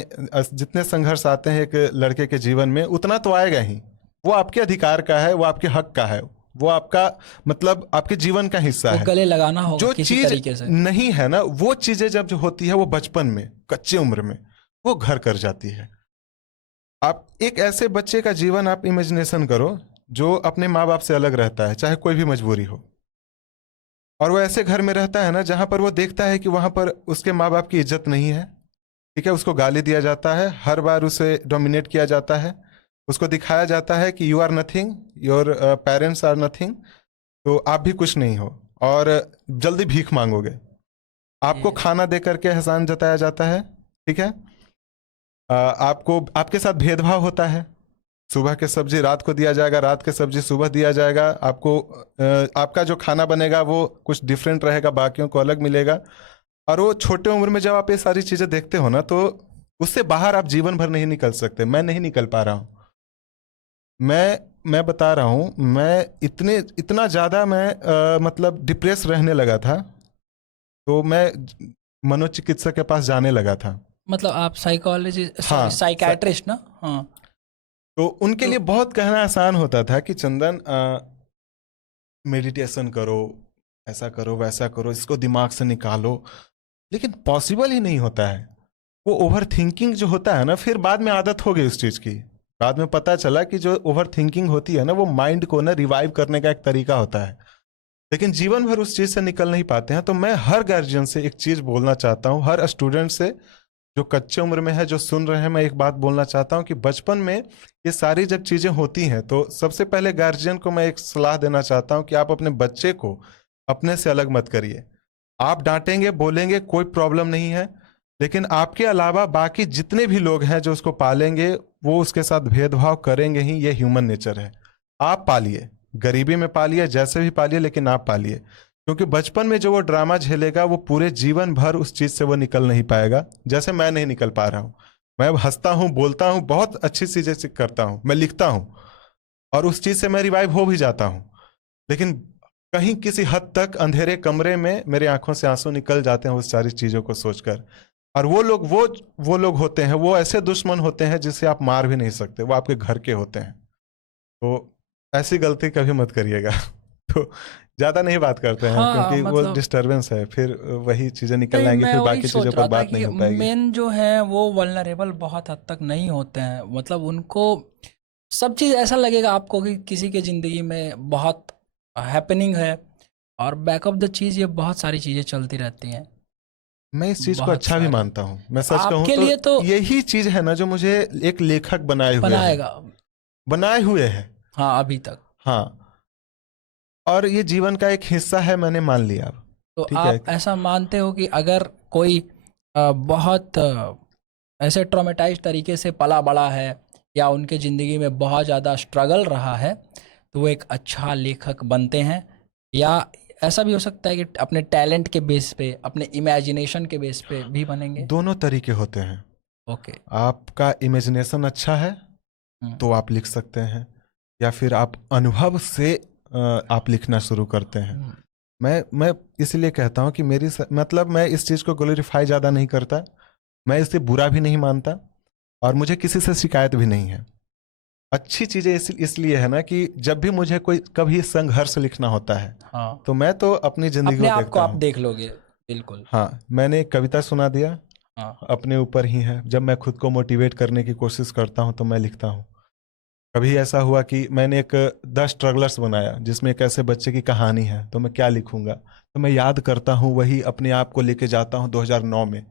जितने संघर्ष आते हैं एक लड़के के जीवन में, उतना तो आएगा ही। वो आपके अधिकार का है, वो आपके हक का है, वो आपका मतलब आपके जीवन का हिस्सा वो है। गले लगाना होगा जो किसी चीज तरीके से। नहीं है ना, वो चीजें जब जो होती है वो बचपन में, कच्चे उम्र में, वो घर कर जाती है। आप एक ऐसे बच्चे का जीवन आप इमेजिनेशन करो जो अपने माँ बाप से अलग रहता है, चाहे कोई भी मजबूरी हो, और वो ऐसे घर में रहता है ना जहां पर वो देखता है कि वहां पर उसके माँ बाप की इज्जत नहीं है। ठीक है, उसको गाली दिया जाता है, हर बार उसे डोमिनेट किया जाता है, उसको दिखाया जाता है कि you are nothing, your parents are nothing, तो आप भी कुछ नहीं हो, और जल्दी भीख मांगोगे। आपको खाना दे करके एहसान जताया जाता है। ठीक है, आपको आपके साथ भेदभाव होता है। सुबह के सब्जी रात को दिया जाएगा, रात के सब्जी सुबह दिया जाएगा। आपको आपका जो खाना बनेगा वो कुछ डिफरेंट रहेगा, बाकियों को अलग मिलेगा। और वो छोटे उम्र में जब आप ये सारी चीजें देखते हो ना, तो उससे बाहर आप जीवन भर नहीं निकल सकते। मैं नहीं निकल पा रहा हूँ। मैं बता रहा हूँ, मैं इतना ज्यादा मैं मतलब डिप्रेस रहने लगा था, तो मैं मनोचिकित्सक के पास जाने लगा था। मतलब आप साइकोलॉजी, हाँ, साइकाइट्रिस्ट ना? हाँ। तो उनके लिए बहुत कहना आसान होता था कि चंदन, मेडिटेशन करो, ऐसा करो, वैसा करो, इसको दिमाग से निकालो, लेकिन पॉसिबल ही नहीं होता है। वो ओवर थिंकिंग जो होता है ना, फिर बाद में आदत हो गई उस चीज़ की। बाद में पता चला कि जो ओवर थिंकिंग होती है ना, वो माइंड को ना रिवाइव करने का एक तरीका होता है, लेकिन जीवन भर उस चीज़ से निकल नहीं पाते हैं। तो मैं हर गार्जियन से एक चीज़ बोलना चाहता हूँ, हर स्टूडेंट से जो कच्चे उम्र में है, जो सुन रहे हैं, मैं एक बात बोलना चाहता हूँ कि बचपन में ये सारी जब चीज़ें होती हैं, तो सबसे पहले गार्जियन को मैं एक सलाह देना चाहता हूँ कि आप अपने बच्चे को अपने से अलग मत करिए। आप डांटेंगे, बोलेंगे, कोई प्रॉब्लम नहीं है, लेकिन आपके अलावा बाकी जितने भी लोग हैं जो उसको पालेंगे, वो उसके साथ भेदभाव करेंगे ही। ये ह्यूमन नेचर है। आप पालिए, गरीबी में पालिए, जैसे भी पालिए, लेकिन आप पालिए, क्योंकि बचपन में जो वो ड्रामा झेलेगा, वो पूरे जीवन भर उस चीज से वो निकल नहीं पाएगा, जैसे मैं नहीं निकल पा रहा हूँ। मैं अब हंसता हूँ, बोलता हूँ, बहुत अच्छी चीजें से करता हूँ, मैं लिखता हूँ और उस चीज से मैं रिवाइव हो भी जाता हूँ। लेकिन कहीं किसी हद तक अंधेरे कमरे में मेरी आंखों से आंसू निकल जाते हैं उस सारी चीजों को सोचकर। और वो लोग होते हैं, वो ऐसे दुश्मन होते हैं जिसे आप मार भी नहीं सकते, वो आपके घर के होते हैं। तो ऐसी गलती कभी मत करिएगा। तो ज्यादा नहीं बात करते हैं हाँ क्योंकि वो मतलब डिस्टर्बेंस है, फिर वही चीजें निकल नहीं, आएंगी, मैं फिर वही बाकी चीजों सोच पर रहा था बात नहीं कि हो पाएगी। मेन जो है वो वल्नरेबल बहुत हद तक नहीं होते हैं, मतलब उनको सब चीज़ ऐसा लगेगा आपको कि किसी के ज़िंदगी में बहुत हैपनिंग है, और बैक ऑफ द चीज़ ये बहुत सारी चीज़ें चलती रहती हैं, मैं इस चीज को बहुत अच्छा भी सारी। मानता हूँ, मैं तो सच कहूँ आपके तो लिए तो यही चीज है ना जो मुझे एक लेखक बनाएगा। बनाए हुए हैं। हाँ, अभी तक। हाँ, और ये जीवन का एक हिस्सा है, मैंने मान लिया अब। तो ठीक है। आप ऐसा मानते हो कि अगर कोई बहुत ऐसे ट्रॉमेटाइज तरीके से पला बड़ा है, या उनके ज़िंदगी में बहुत ज़्यादा स्ट्रगल रहा है, तो वो एक अच्छा लेखक बनते हैं? या ऐसा भी हो सकता है कि अपने टैलेंट के बेस पे, अपने इमेजिनेशन के बेस पे भी बनेंगे? दोनों तरीके होते हैं। ओके। आपका इमेजिनेशन अच्छा है हम्म। तो आप लिख सकते हैं, या फिर आप अनुभव से आप लिखना शुरू करते हैं। हम्म। मैं इसलिए कहता हूँ कि मतलब मैं इस चीज़ को ग्लोरीफाई ज़्यादा नहीं करता, मैं इसे बुरा भी नहीं मानता, और मुझे किसी से शिकायत भी नहीं है। अच्छी चीज़ें इसलिए है ना कि जब भी मुझे कोई कभी संघर्ष लिखना होता है हाँ, तो मैं तो अपनी ज़िंदगी अपने को आप को देखता आप हूँ। देख लोगे। बिल्कुल। हाँ, मैंने एक कविता सुना दिया, हाँ। अपने ऊपर ही है। जब मैं खुद को मोटिवेट करने की कोशिश करता हूँ तो मैं लिखता हूँ। कभी ऐसा हुआ कि मैंने एक द स्ट्रगलर्स बनाया जिसमें एक ऐसे बच्चे की कहानी है, तो मैं क्या लिखूंगा, तो मैं याद करता हूँ वही अपने आप को लेके जाता हूँ 2009 में।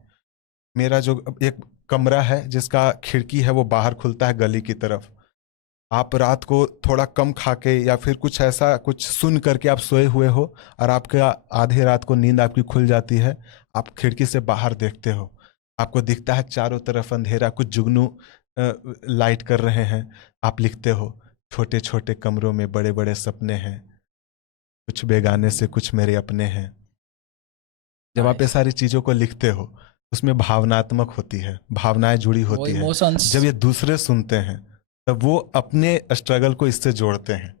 मेरा जो एक कमरा है जिसका खिड़की है वो बाहर खुलता है गली की तरफ। आप रात को थोड़ा कम खा के या फिर कुछ ऐसा कुछ सुन करके आप सोए हुए हो, और आपका आधे रात को नींद आपकी खुल जाती है। आप खिड़की से बाहर देखते हो, आपको दिखता है चारों तरफ अंधेरा, कुछ जुगनू लाइट कर रहे हैं। आप लिखते हो, छोटे छोटे कमरों में बड़े बड़े सपने हैं, कुछ बेगाने से कुछ मेरे अपने हैं। जब आप ये नाइस। सारी चीजों को लिखते हो, उसमें भावनात्मक होती है, भावनाएं जुड़ी वो होती है। इमोशंस, जब ये दूसरे सुनते हैं तब वो अपने स्ट्रगल को इससे जोड़ते हैं।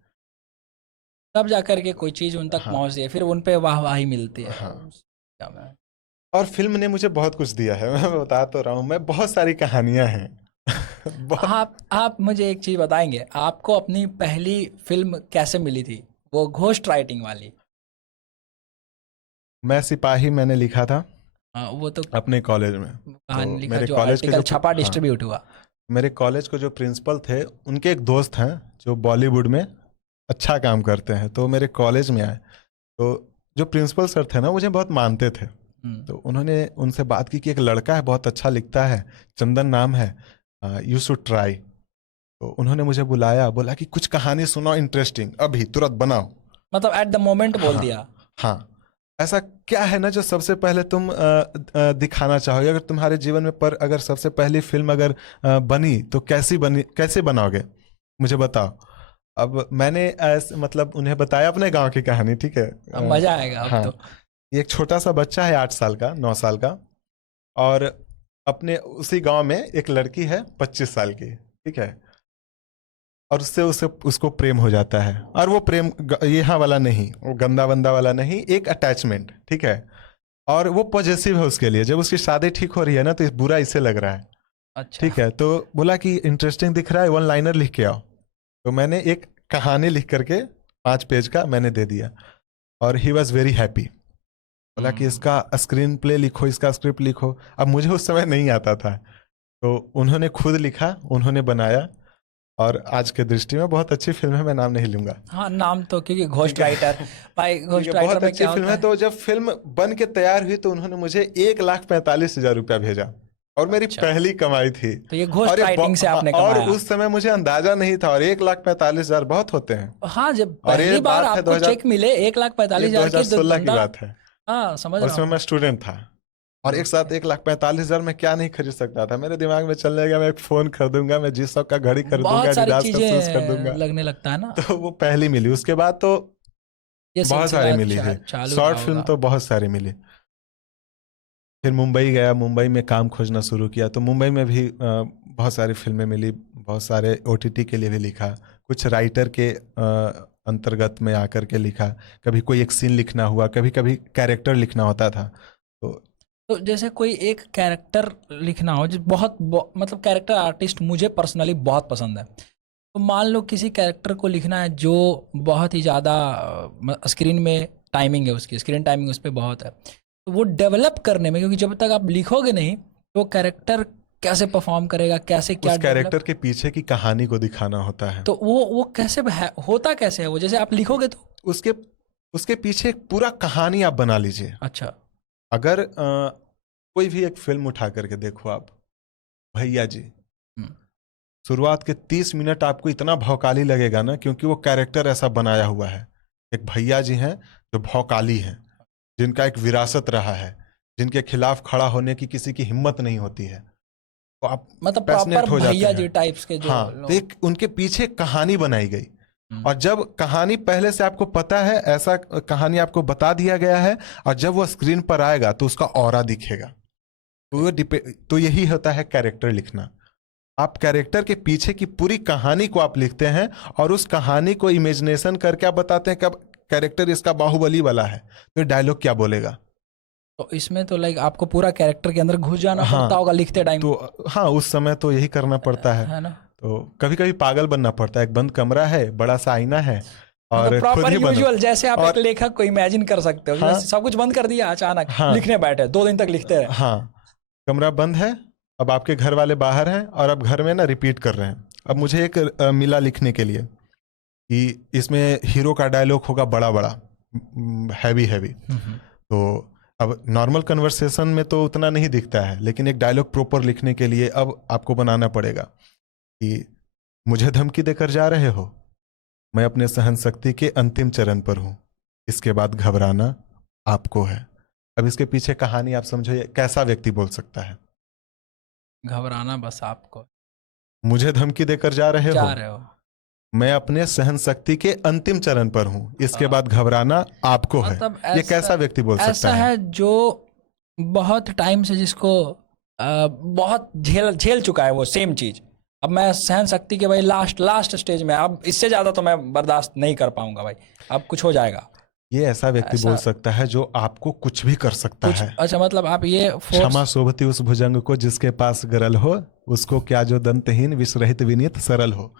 तब जाकर के कोई चीज़ उन तक हाँ। पहुँचती है, फिर उन पे वाहवाही मिलती है। हाँ, क्या मैं और फिल्म ने मुझे बहुत कुछ दिया है। मैं बता तो रहा हूँ, मैं बहुत सारी कहानियां हैं। बहुत। आप मुझे एक चीज़ बताएंगे, आपको अपनी पहली फिल्म कैसे मिली थी, वो घोस्ट राइटिंग वाली? मैं सिपाही मैंने लिखा था हाँ, वो तो अपने कॉलेज में। तो कहानी लिखा मेरे जो कॉलेज के आर्टिकल जो छपा, हाँ, डिस्ट्रीब्यूट हुआ। मेरे कॉलेज के जो प्रिंसिपल थे उनके एक दोस्त हैं जो बॉलीवुड में अच्छा काम करते हैं, तो मेरे कॉलेज में आए। तो जो प्रिंसिपल सर थे ना मुझे बहुत मानते थे। हम्म। तो उन्होंने उनसे बात की कि एक लड़का है बहुत अच्छा लिखता है, चंदन नाम है, यू शुड ट्राई। तो उन्होंने मुझे बुलाया, बोला कि कुछ कहानी सुनाओ इंटरेस्टिंग, अभी तुरंत बनाओ। मतलब एट द मोमेंट बोल हाँ। दिया? हाँ, ऐसा क्या है ना जो सबसे पहले तुम दिखाना चाहोगे, अगर तुम्हारे जीवन में, पर अगर सबसे पहली फिल्म अगर बनी तो कैसी बनी, कैसे बनाओगे, मुझे बताओ। अब मैंने मतलब उन्हें बताया अपने गांव की कहानी। ठीक है। अब मज़ा आएगा अब हाँ, तो। ये एक छोटा सा बच्चा है, 8 साल का, 9 साल का, और अपने उसी गांव में एक लड़की है 25 साल की। ठीक है। और उससे उसे उसको प्रेम हो जाता है, और वो प्रेम यहाँ वाला नहीं, वो गंदा बंदा वाला नहीं, एक अटैचमेंट। ठीक है। और वो पॉजिटिव है उसके लिए। जब उसकी शादी ठीक हो रही है ना तो बुरा इसे लग रहा है। अच्छा। ठीक है। तो बोला कि इंटरेस्टिंग दिख रहा है, 1 लाइनर लिख के आओ। तो मैंने एक कहानी लिख करके 5 पेज का मैंने दे दिया, और ही वॉज वेरी हैप्पी। बोला कि हम्म। इसका स्क्रीन प्ले लिखो, इसका स्क्रिप्ट लिखो। अब मुझे उस समय नहीं आता था, तो उन्होंने खुद लिखा, उन्होंने बनाया, और आज के दृष्टि में बहुत अच्छी फिल्म है, मैं नाम नहीं लूंगा। हाँ, नाम तो क्योंकि घोस्ट ठीक है। राइटर, भाई ठीक है, घोस्ट राइटर बहुत में अच्छी क्या फिल्म होता है। है? तो जब फिल्म बन के तैयार हुई तो उन्होंने मुझे 1,45,000 रुपया भेजा, और मेरी अच्छा, पहली कमाई थी। तो ये घोस्ट और राइटिंग से हाँ, आपने और कमाया? उस समय मुझे अंदाजा नहीं था, और 1,45,000 बहुत होते हैं। हाँ, जब और ये पहली बार बात है आपको 2000, चेक मिले एक लाख ये पैंतालीस हजार की, तो 2016 की बंदा। बात है। हाँ, समझ और रहा उसमें हूँ मैं मैं। स्टूडेंट था, और एक साथ ओके। 1,45,000 में क्या नहीं खरीद सकता था। मेरे दिमाग में चलने लगा, मैं एक फोन खरीदूंगा, मैं जीसस का घड़ी खरीदूंगा, बहुत सारी एडिडास का शूज चीजें खरीदूंगा। लगने लगता है ना। तो वो पहली मिली, उसके बाद तो ये बहुत सारी सिलसिला मिली थी। चालू रहा शॉर्ट फिल्म होगा। तो बहुत सारी मिली। फिर मुंबई गया, मुंबई में काम खोजना शुरू किया, तो मुंबई में भी बहुत सारी फिल्में मिली, बहुत सारे OTT के लिए भी लिखा, कुछ राइटर के अंतर्गत में आकर के लिखा, कभी कोई एक सीन लिखना हुआ, कभी कभी कैरेक्टर लिखना होता था। तो जैसे कोई एक कैरेक्टर लिखना हो जो मतलब कैरेक्टर आर्टिस्ट मुझे पर्सनली बहुत पसंद है, तो मान लो किसी कैरेक्टर को लिखना है जो बहुत ही ज़्यादा स्क्रीन में टाइमिंग है, उसकी स्क्रीन टाइमिंग उस पर बहुत है, तो वो डेवलप करने में, क्योंकि जब तक आप लिखोगे नहीं तो कैरेक्टर कैसे परफॉर्म करेगा, कैसे क्या उस कैरेक्टर के पीछे की कहानी को दिखाना होता है। तो वो कैसे होता कैसे है वो, जैसे आप लिखोगे तो उसके पीछे एक पूरा कहानी आप बना लीजिए। अच्छा, अगर कोई भी एक फिल्म उठा करके देखो आप, भैया जी, शुरुआत के 30 मिनट आपको इतना भौकाली लगेगा ना, क्योंकि वो कैरेक्टर ऐसा बनाया हुआ है। एक भैया जी हैं जो भौकाली हैं, जिनका एक विरासत रहा है, जिनके खिलाफ खड़ा होने की किसी की हिम्मत नहीं होती है, तो आप मतलब पैशनेट प्रॉपर हो जाते भैया हैं। जी टाइप्स के जो हाँ, तो एक उनके पीछे कहानी बनाई गई, और जब कहानी पहले से आपको पता है, ऐसा कहानी आपको बता दिया गया है, और जब वो स्क्रीन पर आएगा तो उसका ऑरा दिखेगा। तो यही होता है कैरेक्टर लिखना। आप कैरेक्टर के पीछे की पूरी कहानी को आप लिखते हैं, और उस कहानी को इमेजिनेशन करके आप बताते हैं कि अब कैरेक्टर इसका बाहुबली वाला है, तो डायलॉग क्या बोलेगा। तो इसमें तो लाइक आपको पूरा कैरेक्टर के अंदर घुस जाना पड़ता होगा लिखते टाइम। तो हाँ, उस समय तो यही करना पड़ता है ना। तो कभी कभी पागल बनना पड़ता है। एक बंद कमरा है, बड़ा सा आईना है, और प्रॉपर खुद ही यूजुअल, जैसे आप एक लेखक को इमेजिन कर सकते हो। हाँ, सब कुछ बंद कर दिया, अचानक हाँ, लिखने बैठे, 2 दिन तक लिखते रहे। हाँ, कमरा बंद है, अब आपके घर वाले बाहर हैं, और अब घर में ना रिपीट कर रहे हैं। अब मुझे एक मिला लिखने के लिए कि इसमें हीरो का डायलॉग होगा बड़ा बड़ा, हैवी हैवी। तो अब नॉर्मल कन्वर्सेशन में तो उतना नहीं दिखता है, लेकिन एक डायलॉग प्रॉपर लिखने के लिए अब आपको बनाना पड़ेगा कि मुझे धमकी देकर जा रहे हो, मैं अपने सहन शक्ति के अंतिम चरण पर हूं, इसके बाद घबराना आपको है। अब इसके पीछे कहानी आप समझो, कैसा व्यक्ति बोल सकता है। घबराना बस आपको, मुझे धमकी देकर जा रहे हो, मैं अपने सहन शक्ति के अंतिम चरण पर हूं, इसके बाद घबराना आपको है। ये कैसा व्यक्ति बोल सकता है? ऐसा है जो बहुत टाइम से जिसको बहुत झेल चुका है वो सेम चीज। अब मैं सहन शक्ति के भाई लास्ट स्टेज में, अब इससे ज्यादा तो मैं बर्दाश्त नहीं कर पाऊंगा भाई, अब कुछ हो जाएगा। ये ऐसा व्यक्ति बोल सकता है जो आपको कुछ भी कर सकता है। अच्छा, मतलब आप ये क्षमा शोभती उस भुजंग को जिसके पास गरल हो, उसको क्या जो दंतहीन विषरहित विनीत सरल हो।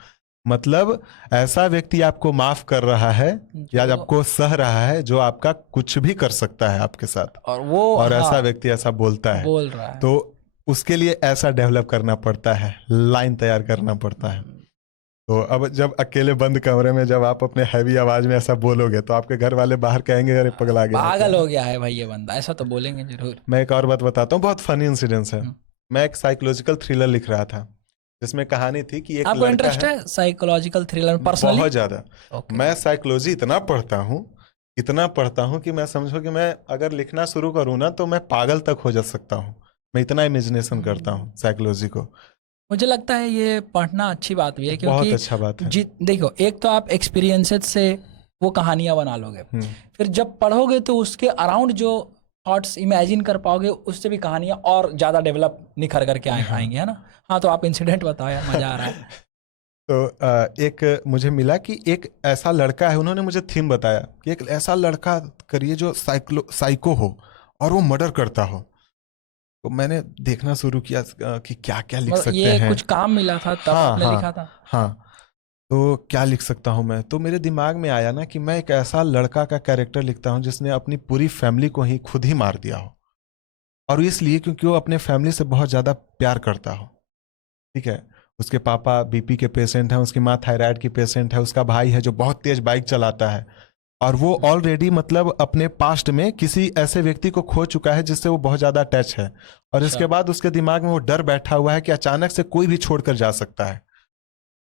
मतलब ऐसा व्यक्ति आपको माफ कर रहा है या आपको सह रहा है, जो आपका कुछ भी कर सकता है आपके साथ, और ऐसा व्यक्ति ऐसा बोल रहा है। तो उसके लिए ऐसा डेवलप करना पड़ता है, लाइन तैयार करना पड़ता है। तो अब जब अकेले बंद कमरे में जब आप अपने हैवी आवाज में ऐसा बोलोगे, तो आपके घर वाले बाहर कहेंगे अरे पगला गया, पागल हो गया है भाई ये बंदा, ऐसा तो बोलेंगे जरूर। मैं एक और बात बताता हूँ, बहुत फनी इंसिडेंस है। मैं एक साइकोलॉजिकल थ्रिलर लिख रहा था, जिसमें कहानी थी कि एक आपको इंटरेस्ट है साइकोलॉजिकल थ्रिलर में? पर्सनली बहुत ज्यादा। मैं साइकोलॉजी इतना पढ़ता हूँ कि मैं समझो कि मैं अगर लिखना शुरू करूँ ना, तो मैं पागल तक हो जा सकता हूँ। मैं इतना इमेजिनेशन करता हूँ साइकोलॉजी को। मुझे लगता है ये पढ़ना अच्छी बात भी है, क्योंकि बहुत अच्छा बात है। देखो, एक तो आप एक्सपीरियंसेस से वो कहानियां बना लोगे, फिर जब पढ़ोगे तो उसके अराउंड जो थॉट्स इमेजिन कर पाओगे, उससे भी कहानियां और ज्यादा डेवलप निखर करके आएंगे, है ना। हाँ, तो आप इंसिडेंट बताओ यार, मजा आ रहा है। तो एक मुझे मिला कि एक ऐसा लड़का है, उन्होंने मुझे थीम बताया कि एक ऐसा लड़का करिए जो साइको हो और वो मर्डर करता हो। तो मैंने देखना शुरू किया कि क्या क्या लिख सकते हैं। ये कुछ काम मिला था तब आपने लिखा था? हाँ, तो क्या लिख सकता हूँ मैं। तो मेरे दिमाग में आया ना कि मैं एक ऐसा लड़का का कैरेक्टर लिखता हूँ जिसने अपनी पूरी फैमिली को ही खुद ही मार दिया हो, और इसलिए क्योंकि वो अपने फैमिली से बहुत ज़्यादा प्यार करता हो। ठीक है, उसके पापा बीपी के पेशेंट हैं, उसकी माँ थायराइड की पेशेंट है, उसका भाई है जो बहुत तेज बाइक चलाता है, और वो ऑलरेडी मतलब अपने पास्ट में किसी ऐसे व्यक्ति को खो चुका है जिससे वो बहुत ज़्यादा अटैच है, और इसके बाद उसके दिमाग में वो डर बैठा हुआ है कि अचानक से कोई भी छोड़कर जा सकता है।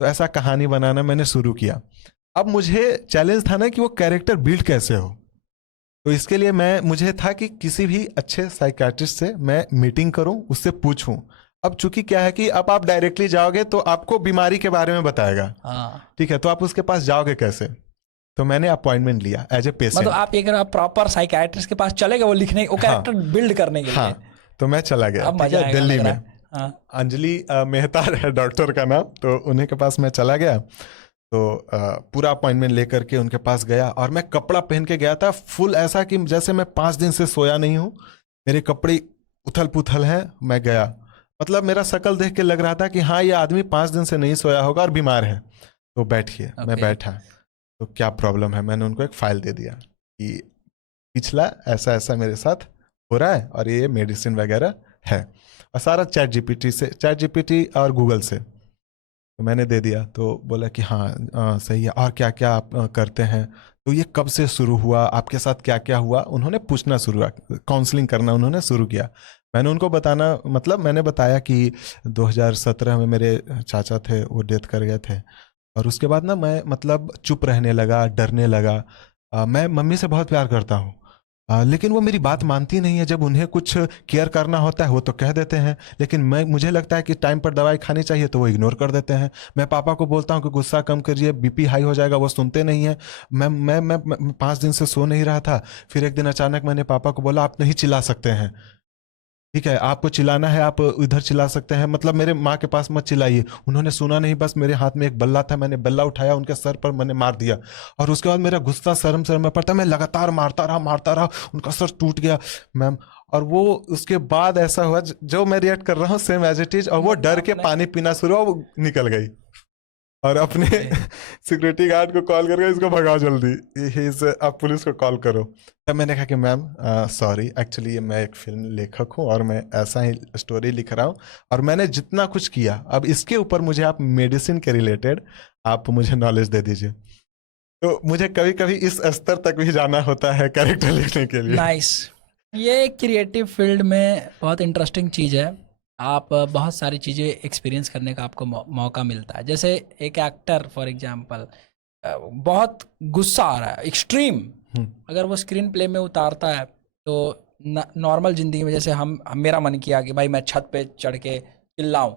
तो ऐसा कहानी बनाना मैंने शुरू किया। अब मुझे चैलेंज था ना कि वो कैरेक्टर बिल्ड कैसे हो। तो इसके लिए मुझे था कि किसी भी अच्छे साइकियाट्रिस्ट से मैं मीटिंग करूं, उससे पूछूं। अब चूंकि क्या है कि अब आप डायरेक्टली जाओगे तो आपको बीमारी के बारे में बताएगा, ठीक है, तो आप उसके पास जाओगे कैसे। तो मैंने अपॉइंटमेंट लिया एज ए पेशेंट। मतलब आप प्रॉपर साइकियाट्रिस्ट के पास चले गए वो लिखने, वो कैरेक्टर बिल्ड करने के लिए। तो मैं चला गया, अब ठीक मजा है, आएगा दिल्ली लग में। रहा है। हाँ, अंजलि मेहता है डॉक्टर का नाम, तो उन्हीं के पास मैं चला गया। तो पूरा अपॉइंटमेंट लेकर के उनके पास गया, और मैं कपड़ा पहन के गया था फुल, ऐसा कि जैसे मैं 5 दिन से सोया नहीं हूँ, मेरे कपड़े उथल पुथल हैं। मैं गया, मतलब मेरा शक्ल देख के लग रहा था कि हाँ ये आदमी 5 दिन से नहीं सोया होगा और बीमार है। तो बैठिए, मैं ओके। बैठा। तो क्या प्रॉब्लम है, मैंने उनको एक फाइल दे दिया कि पिछला ऐसा ऐसा मेरे साथ हो रहा है, और ये मेडिसिन वगैरह है, और सारा चैट जीपीटी और गूगल से। तो मैंने दे दिया, तो बोला कि हाँ सही है, और क्या क्या आप करते हैं, तो ये कब से शुरू हुआ, आपके साथ क्या क्या हुआ, उन्होंने पूछना शुरू किया, काउंसलिंग करना उन्होंने शुरू किया। मैंने उनको बताना, मतलब मैंने बताया कि 2017 में मेरे चाचा थे, वो डेथ कर गए थे। और उसके बाद ना मैं मतलब चुप रहने लगा, डरने लगा। मैं मम्मी से बहुत प्यार करता हूँ, लेकिन वो मेरी बात मानती नहीं है। जब उन्हें कुछ केयर करना होता है वो तो कह देते हैं, लेकिन मुझे लगता है कि टाइम पर दवाई खानी चाहिए तो वो इग्नोर कर देते हैं। मैं पापा को बोलता हूँ कि गुस्सा कम करिए, बीपी हाई हो जाएगा, वो सुनते नहीं है। मैं 5 दिन से सो नहीं रहा था। फिर एक दिन अचानक मैंने पापा को बोला, आप नहीं चिल्ला सकते हैं, ठीक है, आपको चिल्लाना है आप इधर चिल्ला सकते हैं, मतलब मेरे माँ के पास मत चिल्लाइए। उन्होंने सुना नहीं, बस मेरे हाथ में एक बल्ला था, मैंने बल्ला उठाया, उनके सर पर मैंने मार दिया। और उसके बाद मेरा गुस्सा शर्म शर्म में पड़ता, मैं लगातार मारता रहा, उनका सर टूट गया मैम। और वो उसके बाद ऐसा हुआ जो मैं रिएक्ट कर रहा हूँ सेम एज इट इज, और वो डर के पानी पीना शुरू हुआ, वो निकल गई। और अपने सिक्योरिटी गार्ड को कॉल करके इसको भगाओ जल्दी, आप पुलिस को कॉल करो। तब मैंने कहा कि मैम सॉरी, एक्चुअली मैं एक फिल्म लेखक हूँ और मैं ऐसा ही स्टोरी लिख रहा हूँ, और मैंने जितना कुछ किया, अब इसके ऊपर मुझे आप मेडिसिन के रिलेटेड आप मुझे नॉलेज दे दीजिए। तो मुझे कभी कभी इस स्तर तक भी जाना होता है कैरेक्टर लिखने के लिए। नाइस। ये क्रिएटिव फील्ड में बहुत इंटरेस्टिंग चीज़ है। आप बहुत सारी चीज़ें एक्सपीरियंस करने का आपको मौका मिलता है। जैसे एक एक्टर फॉर एग्जांपल बहुत गुस्सा आ रहा है एक्सट्रीम, अगर वो स्क्रीन प्ले में उतारता है तो नॉर्मल ज़िंदगी में जैसे मेरा मन किया कि भाई मैं छत पे चढ़ के चिल्लाऊं,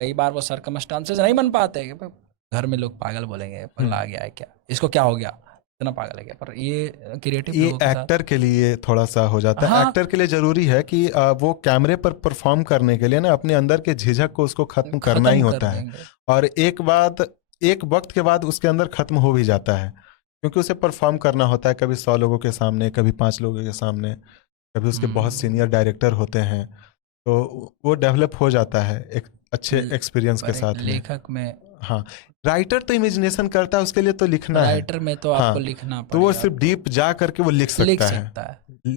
कई बार वो सर्कमस्टांसेस नहीं बन पाते कि घर में लोग पागल बोलेंगे, पगला आ गया है क्या, इसको क्या हो गया, इतना पागल है क्या। पर ये क्रिएटिव ये लोगों के साथ एक्टर के लिए थोड़ा सा हो जाता है। हाँ, एक्टर के लिए जरूरी है कि वो कैमरे पर परफॉर्म करने के लिए ना अपने अंदर के झिझक को उसको खत्म करना ही खत्म कर होता है। देंगे। और एक वक्त के बाद उसके अंदर खत्म हो भी जाता है, क्योंकि उसे परफॉर्म करना होता है, कभी 100 लोगों के सामने, कभी 5 लोगों के सामने, कभी उसके बहुत सीनियर डायरेक्टर होते हैं। तो वो डेवलप हो जाता है एक अच्छे एक्सपीरियंस के पर एक साथ में। लेखक में, हाँ, राइटर तो इमेजिनेशन करता है, उसके लिए तो लिखना है। राइटर में तो आपको हाँ, लिखना तो वो पड़ेगा, सिर्फ डीप जा करके वो लिख सकता है। सकता है।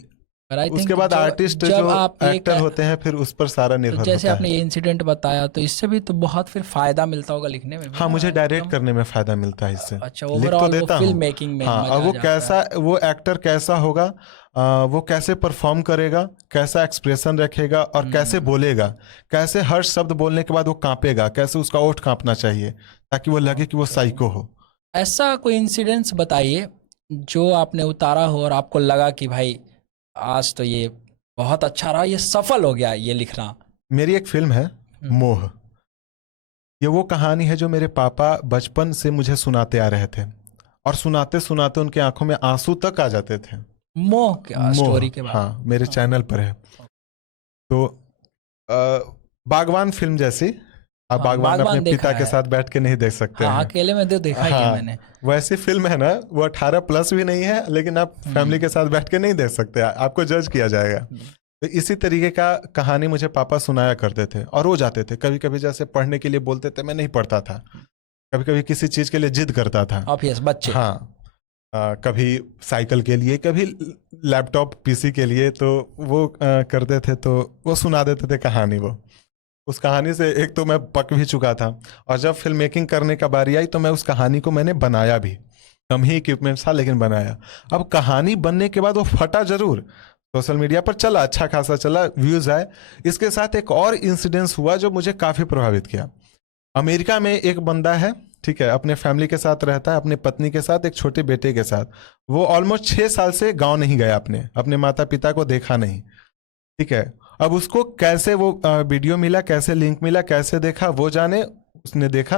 पर आई उसके थिंक बाद आर्टिस्ट जब जो आप एक्टर होते हैं फिर उस पर सारा तो निर्भर जैसे होता आपने है। ये इंसिडेंट बताया, तो इससे भी तो बहुत फिर फायदा मिलता होगा लिखने में भी हाँ, ना, मुझे डायरेक्ट एकदम। करने में फायदा मिलता है इससे। अच्छा, लिख तो ओवरऑल वो देता फिल्म हूँ। मेकिंग में हाँ, मजा और वो आ जाता कैसा, है। वो एक्टर कैसा होगा, वो कैसे परफॉर्म करेगा, कैसा एक्सप्रेशन रखेगा, और कैसे बोलेगा, कैसे हर शब्द बोलने के बाद वो कांपेगा, कैसे उसका ओठ कांपना चाहिए ताकि वो लगे कि वो साइको हो। ऐसा कोई इंसिडेंट्स बताइए जो आपने उतारा हो और आपको लगा कि भाई आज तो ये बहुत अच्छा रहा, ये सफल हो गया ये लिखना। मेरी एक फिल्म है मोह। ये वो कहानी है जो मेरे पापा बचपन से मुझे सुनाते आ रहे थे, और सुनाते सुनाते उनके आंखों में आंसू तक आ जाते थे। मोह क्या मोह, स्टोरी के बारे हाँ, में? मेरे चैनल पर है। तो बागवान फिल्म जैसी, आप हाँ, बागवान अपने बागबान देखा पिता के है। साथ बैठ के नहीं देख सकते हाँ, हैं। अकेले में तो देखा ही है हाँ, मैंने। वैसी फिल्म है ना, वो 18+ भी नहीं है, लेकिन आप फैमिली के साथ बैठ के नहीं देख सकते, आपको जज किया जाएगा। तो इसी तरीके का कहानी मुझे पापा सुनाया करते थे, और रो जाते थे। कभी कभी जैसे पढ़ने के लिए बोलते थे, मैं नहीं पढ़ता था। कभी कभी किसी चीज के लिए जिद करता था। ऑब्वियस बच्चे। हाँ, कभी साइकिल के लिए, कभी लैपटॉप पीसी के लिए, तो वो करते थे, तो वो सुना देते थे कहानी। वो उस कहानी से एक तो मैं पक भी चुका था, और जब फिल्म मेकिंग करने का बारी आई तो मैं उस कहानी को मैंने बनाया भी। कम ही इक्विपमेंट था लेकिन बनाया। अब कहानी बनने के बाद वो फटा जरूर, सोशल मीडिया पर चला, अच्छा खासा चला, व्यूज आए। इसके साथ एक और इंसिडेंस हुआ जो मुझे काफी प्रभावित किया। अमेरिका में एक बंदा है, ठीक है, अपने फैमिली के साथ रहता है, अपने पत्नी के साथ, एक छोटे बेटे के साथ। वो ऑलमोस्ट 6 साल से गांव नहीं गया, अपने माता पिता को देखा नहीं, ठीक है। अब उसको कैसे वो वीडियो मिला, कैसे लिंक मिला, कैसे देखा, वो जाने। उसने देखा,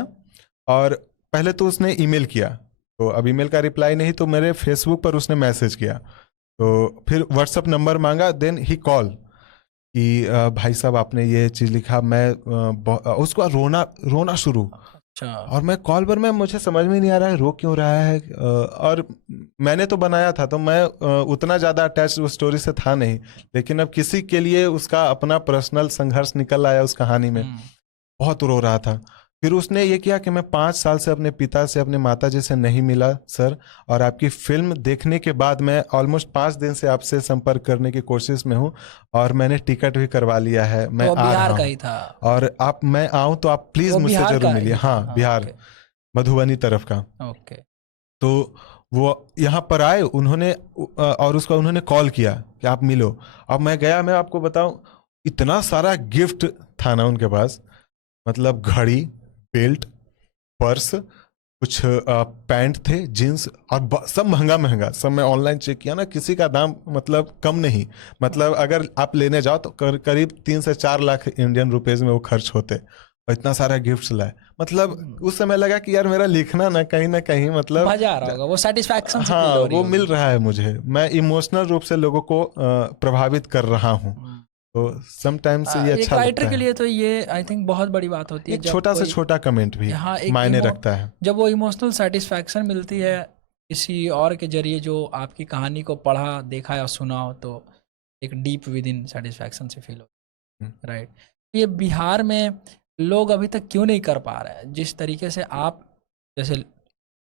और पहले तो उसने ईमेल किया, तो अब ईमेल का रिप्लाई नहीं, तो मेरे फेसबुक पर उसने मैसेज किया, तो फिर व्हाट्सअप नंबर मांगा, देन ही कॉल। कि भाई साहब आपने ये चीज़ लिखा, मैं उसको रोना शुरू। अच्छा। और मैं कॉल पर, मैं मुझे समझ में नहीं आ रहा है रो क्यों रहा है। और मैंने तो बनाया था, तो मैं उतना ज़्यादा अटैच उस स्टोरी से था नहीं, लेकिन अब किसी के लिए उसका अपना पर्सनल संघर्ष निकल आया उस कहानी में। बहुत रो रहा था। फिर उसने ये किया कि मैं 5 साल से अपने पिता से, अपने माता जी से नहीं मिला सर, और आपकी फिल्म देखने के बाद मैं ऑलमोस्ट 5 दिन से आपसे संपर्क करने की कोशिश में हूँ, और मैंने टिकट भी करवा लिया है, मैं वो आ बिहार रहा का हूँ। ही था। और मैं आऊँ तो आप प्लीज़ वो मुझसे बिहार जरूर का मिलिए। ही था। हाँ, बिहार, ओके। मधुबनी तरफ का। ओके। तो वो यहाँ पर आए, उन्होंने और उसका उन्होंने कॉल किया कि आप मिलो। अब मैं गया, मैं आपको बताऊं, इतना सारा गिफ्ट था ना उनके पास, मतलब घड़ी, बेल्ट, पर्स, कुछ पैंट थे, जीन्स, और सब महंगा महंगा। सब मैं ऑनलाइन चेक किया ना, किसी का दाम मतलब कम नहीं। मतलब अगर आप लेने जाओ तो करीब 3 से 4 लाख इंडियन रुपीज में वो खर्च होते, और इतना सारा गिफ्ट लाए। मतलब उस समय लगा कि यार मेरा लिखना ना कहीं मतलब मजा आ रहा होगा, वो सेटिस्फैक्शन सी फील हाँ, हो रही वो होगी। मिल रहा है मुझे, मैं इमोशनल रूप से लोगों को प्रभावित कर रहा हूँ। तो समटाइम्स ये एक अच्छा राइटर लगता के है। लिए तो ये आई थिंक बहुत बड़ी बात होती है एक जब छोटा से कोई, छोटा कमेंट भी हाँ, एक मायने रखता है। जब वो इमोशनल सेटिस्फैक्शन मिलती है किसी और के जरिए जो आपकी कहानी को पढ़ा, देखा या सुना हो, तो एक डीप विद इन सेटिस्फैक्शन से फील हो। हम्म। राइट। ये बिहार में लोग अभी तक क्यों नहीं कर पा रहे हैं जिस तरीके से आप, जैसे,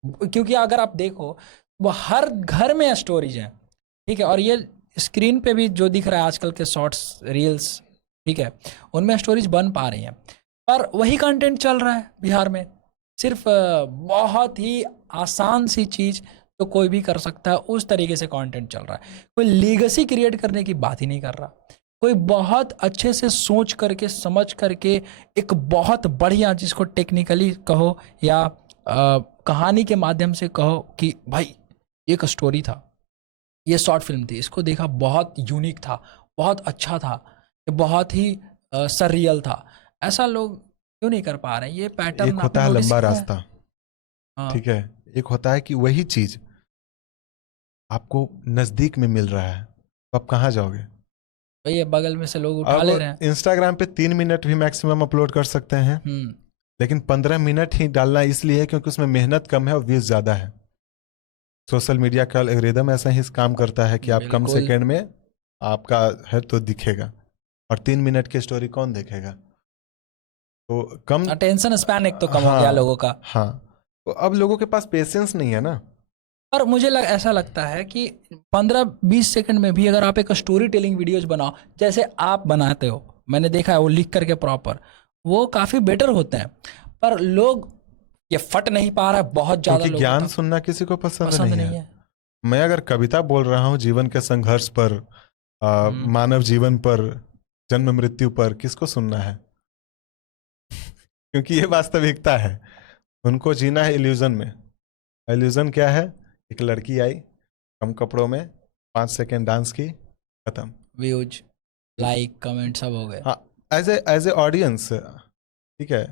क्योंकि अगर आप देखो वो हर घर में स्टोरीज हैं, ठीक है, और ये स्क्रीन पे भी जो दिख रहा है आजकल के शॉर्ट्स, रील्स, ठीक है, उनमें स्टोरीज बन पा रही हैं, पर वही कंटेंट चल रहा है बिहार में। सिर्फ बहुत ही आसान सी चीज़ तो कोई भी कर सकता है, उस तरीके से कंटेंट चल रहा है। कोई लीगेसी क्रिएट करने की बात ही नहीं कर रहा, कोई बहुत अच्छे से सोच करके, समझ करके, एक बहुत बढ़िया, जिसको टेक्निकली कहो या कहानी के माध्यम से कहो कि भाई एक स्टोरी था, ये शॉर्ट फिल्म थी, इसको देखा, बहुत यूनिक था, बहुत अच्छा था, ये बहुत ही सररियल था, ऐसा लोग क्यों नहीं कर पा रहे हैं? ये एक पैटर्न आपने होता है नोटिस लंबा किया है? रास्ता, हाँ। ठीक है, एक होता है कि वही चीज आपको नजदीक में मिल रहा है, तो आप कहाँ जाओगे? भाई ये बगल में से लोग उठा अब ले रहे हैं। इंस्टाग्राम पे 3 मिनट भी मैक्सिमम अपलोड कर सकते हैं, हम्म। लेकिन 15 मिनट ही डालना इसलिए है क्योंकि उसमें मेहनत कम है और व्यूज ज्यादा है। सोशल मीडिया का एल्गोरिदम ऐसा ही काम करता है कि आप कम बिल्कुल। सेकंड में आपका है तो दिखेगा, और 3 मिनट की स्टोरी कौन देखेगा? तो कम। अटेंशन स्पैन एक तो कम हो गया हाँ, लोगों का। हाँ, तो अब लोगों के पास पेशेंस नहीं है ना। पर मुझे ऐसा लगता है कि 15-20 सेकंड में भी अगर आप एक स्टोरी टेलिंग वीडियोज बनाओ, जैसे आप बनाते हो, मैंने देखा है वो लिख करके प्रॉपर, वो काफ़ी बेटर होते हैं। पर लोग, ये फट नहीं पा रहा है बहुत ज़्यादा क्योंकि लोगों ज्ञान तक, सुनना किसी को पसंद पसंद नहीं नहीं है। है। मैं अगर कविता बोल रहा हूँ जीवन के संघर्ष पर, हम्म। मानव जीवन पर, जन्म मृत्यु पर, किसको सुनना है? क्योंकि ये वास्तविकता है। उनको जीना है इल्यूजन में। इल्यूजन क्या है? एक लड़की आई कम कपड़ों में, 5 सेकंड डांस की, खत्म। व्यूज, लाइक, कमेंट सब हो गए। हाँ, एज ए ऑडियंस, ठीक है,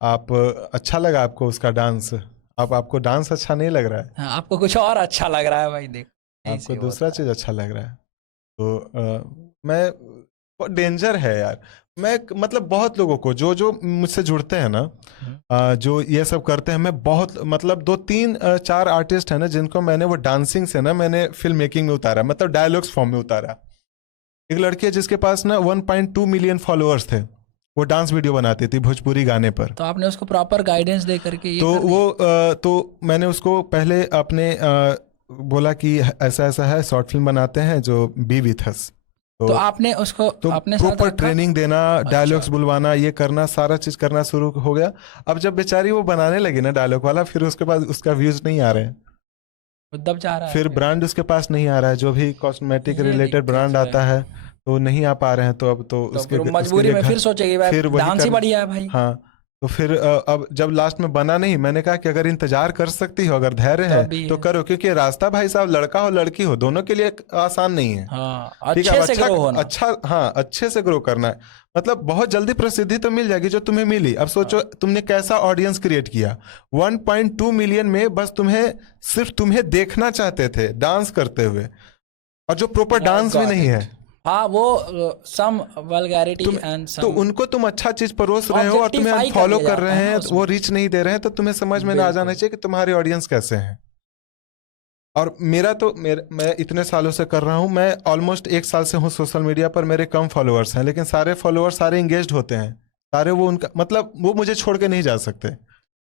आप अच्छा लगा आपको उसका डांस, अब आपको डांस अच्छा नहीं लग रहा है, हाँ, आपको कुछ और अच्छा लग रहा है भाई, देख, यही आपको से दूसरा होता है। चीज अच्छा लग रहा है। तो मैं, बहुत डेंजर है यार। मैं मतलब बहुत लोगों को जो जो मुझसे जुड़ते हैं ना, हम्म। जो ये सब करते हैं, मैं बहुत मतलब 2-3-4 आर्टिस्ट हैं ना जिनको मैंने वो डांसिंग से ना मैंने फिल्म मेकिंग में उतारा, मतलब डायलॉग्स फॉर्म में उतारा। एक लड़की है जिसके पास ना 1.2 मिलियन फॉलोअर्स थे, वो डांस वीडियो बनाती थी भोजपुरी गाने पर। तो आपने उसको प्रॉपर गाइडेंस दे करके ये तो कर वो दिया? तो मैंने उसको पहले अपने बोला कि ऐसा ऐसा है, शॉर्ट फिल्म बनाते हैं जो बी विथ अस। तो तो आपने उसको तो अपने साथ प्रॉपर रखा? ट्रेनिंग देना, अच्छा। डायलॉग्स बुलवाना, ये करना, सारा चीज करना शुरू हो गया। अब जब बेचारी वो बनाने लगी ना डायलॉग वाला, फिर उसके बाद उसका व्यूज नहीं आ रहे हैं, वो दब जा रहा है फिर फिर? ब्रांड उसके पास नहीं आ रहा है, जो भी कॉस्मेटिक ये रिलेटेड दिक्कत ब्रांड है। आता है तो नहीं आ पा रहे हैं। तो अब तो तो उसके फिर उसके मजबूरी लिए में घर, फिर सोचेगी भाई फिर वही डांस ही कर। बढ़िया है भाई। हाँ, तो फिर अब जब लास्ट में बना नहीं, मैंने कहा कि अगर इंतजार कर सकती हो, अगर धैर्य तो है अभी तो है। करो, क्योंकि रास्ता भाई साहब लड़का हो लड़की हो दोनों के लिए आसान नहीं है। हाँ, ठीक है, अब अच्छे से अच्छा ग्रो होना। अच्छा, हाँ, अच्छे से ग्रो करना है। मतलब बहुत जल्दी प्रसिद्धि तो मिल जाएगी जो तुम्हें मिली। अब सोचो हाँ। तुमने कैसा ऑडियंस क्रिएट किया, 1.2 मिलियन में बस तुम्हें, सिर्फ तुम्हें देखना चाहते थे डांस करते हुए, और जो प्रॉपर आई डांस भी गॉट नहीं है। इट। हाँ वो सम वल्गैरिटी एंड तो उनको तुम अच्छा चीज परोस रहे हो और तुम्हें Objectify अनफॉलो कर कर दिया रहे जाता है ना हैं, वो उसमें। रीच नहीं दे रहे हैं, तो तुम्हें समझ में ना आ जाना बिल्कुल। चाहिए कि तुम्हारे ऑडियंस कैसे हैं। और मैं इतने सालों से कर रहा हूँ, मैं ऑलमोस्ट 1 साल से हूँ सोशल मीडिया पर, मेरे कम फॉलोअर्स हैं, लेकिन सारे फॉलोअर्स सारे इंगेज्ड होते हैं, सारे वो उनका मतलब वो मुझे छोड़ के नहीं जा सकते।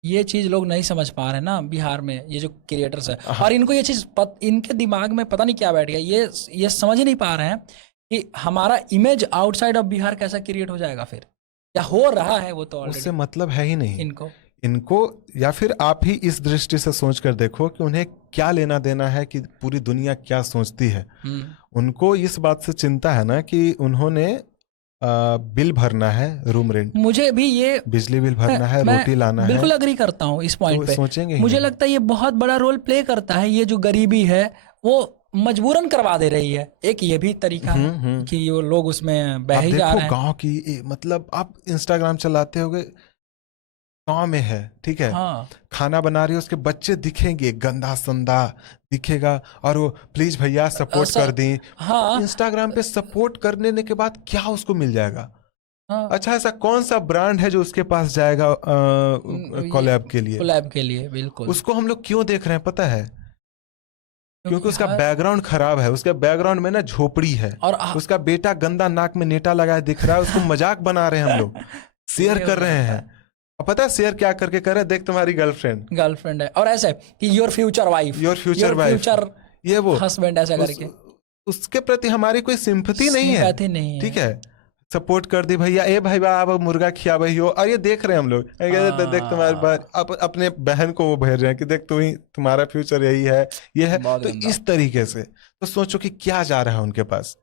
ये चीज लोग नहीं समझ पा रहे हैं ना बिहार में, ये जो क्रिएटर्स है, हाँ। और इनको ये चीज इनके दिमाग में पता नहीं क्या बैठ गया, ये समझ ही नहीं पा रहे हैं कि हमारा इमेज आउटसाइड ऑफ बिहार कैसा क्रिएट हो जाएगा फिर, या हो रहा है वो तो उससे ऑलरेडी मतलब है ही नहीं इनको। या फिर आप ही इस दृष्टि से सोच कर देखो कि उन्हें क्या लेना देना है कि पूरी दुनिया क्या सोचती है। उनको इस बात से चिंता है ना कि उन्होंने बिल भरना है, रूम रेंट, मुझे भी ये बिजली बिल भरना है, मैं रोटी लाना है, बिल्कुल अग्री करता हूँ इस पॉइंट तो पे। सोचेंगे ही मुझे नहीं। लगता है ये बहुत बड़ा रोल प्ले करता है, ये जो गरीबी है वो मजबूरन करवा दे रही है, एक ये भी तरीका है कि वो लोग उसमें बह आप ही जा देखो रहे हैं। गांव की मतलब आप इंस्टाग्राम चलाते होगे, गांव में है, ठीक है, हाँ खाना बना रही है, उसके बच्चे दिखेंगे, गंदा संदा दिखेगा, और वो प्लीज भैया सपोर्ट कर दी। हाँ इंस्टाग्राम पे सपोर्ट करने के बाद क्या उसको मिल जाएगा? हाँ अच्छा, ऐसा कौन सा ब्रांड है जो उसके पास जाएगा ये कोलैब के लिए? कोलैब के लिए बिल्कुल, उसको हम लोग क्यों देख रहे हैं पता है? क्योंकि क्योंकि उसका हर बैकग्राउंड खराब है, उसके बैकग्राउंड में ना झोपड़ी है, और उसका बेटा गंदा नाक में नेटा लगाए दिख रहा है, उसको मजाक बना रहे हैं हम लोग, शेयर ये कर हो रहे जाता हैं। और पता है शेयर क्या करके कर रहे हैं? देख तुम्हारी गर्लफ्रेंड, गर्लफ्रेंड है, और ऐसे कि your future wife, your future wife, future ये वो हस्बैंड, ऐसा करके उसके प्रति हमारी कोई सिंपैथी नहीं है, सिंपैथी नहीं ठीक है। है। सपोर्ट कर दी भैया, ए भाई आप मुर्गा खिया भाई हो, और ये देख रहे हैं हम लोग, देख तुम्हारे अपने बहन को वो भेज रहे हैं कि देख तुम्हारा फ्यूचर यही है, ये है। बहुत तो गंदा। इस तरीके से तो सोचो कि क्या जा रहा है उनके पास,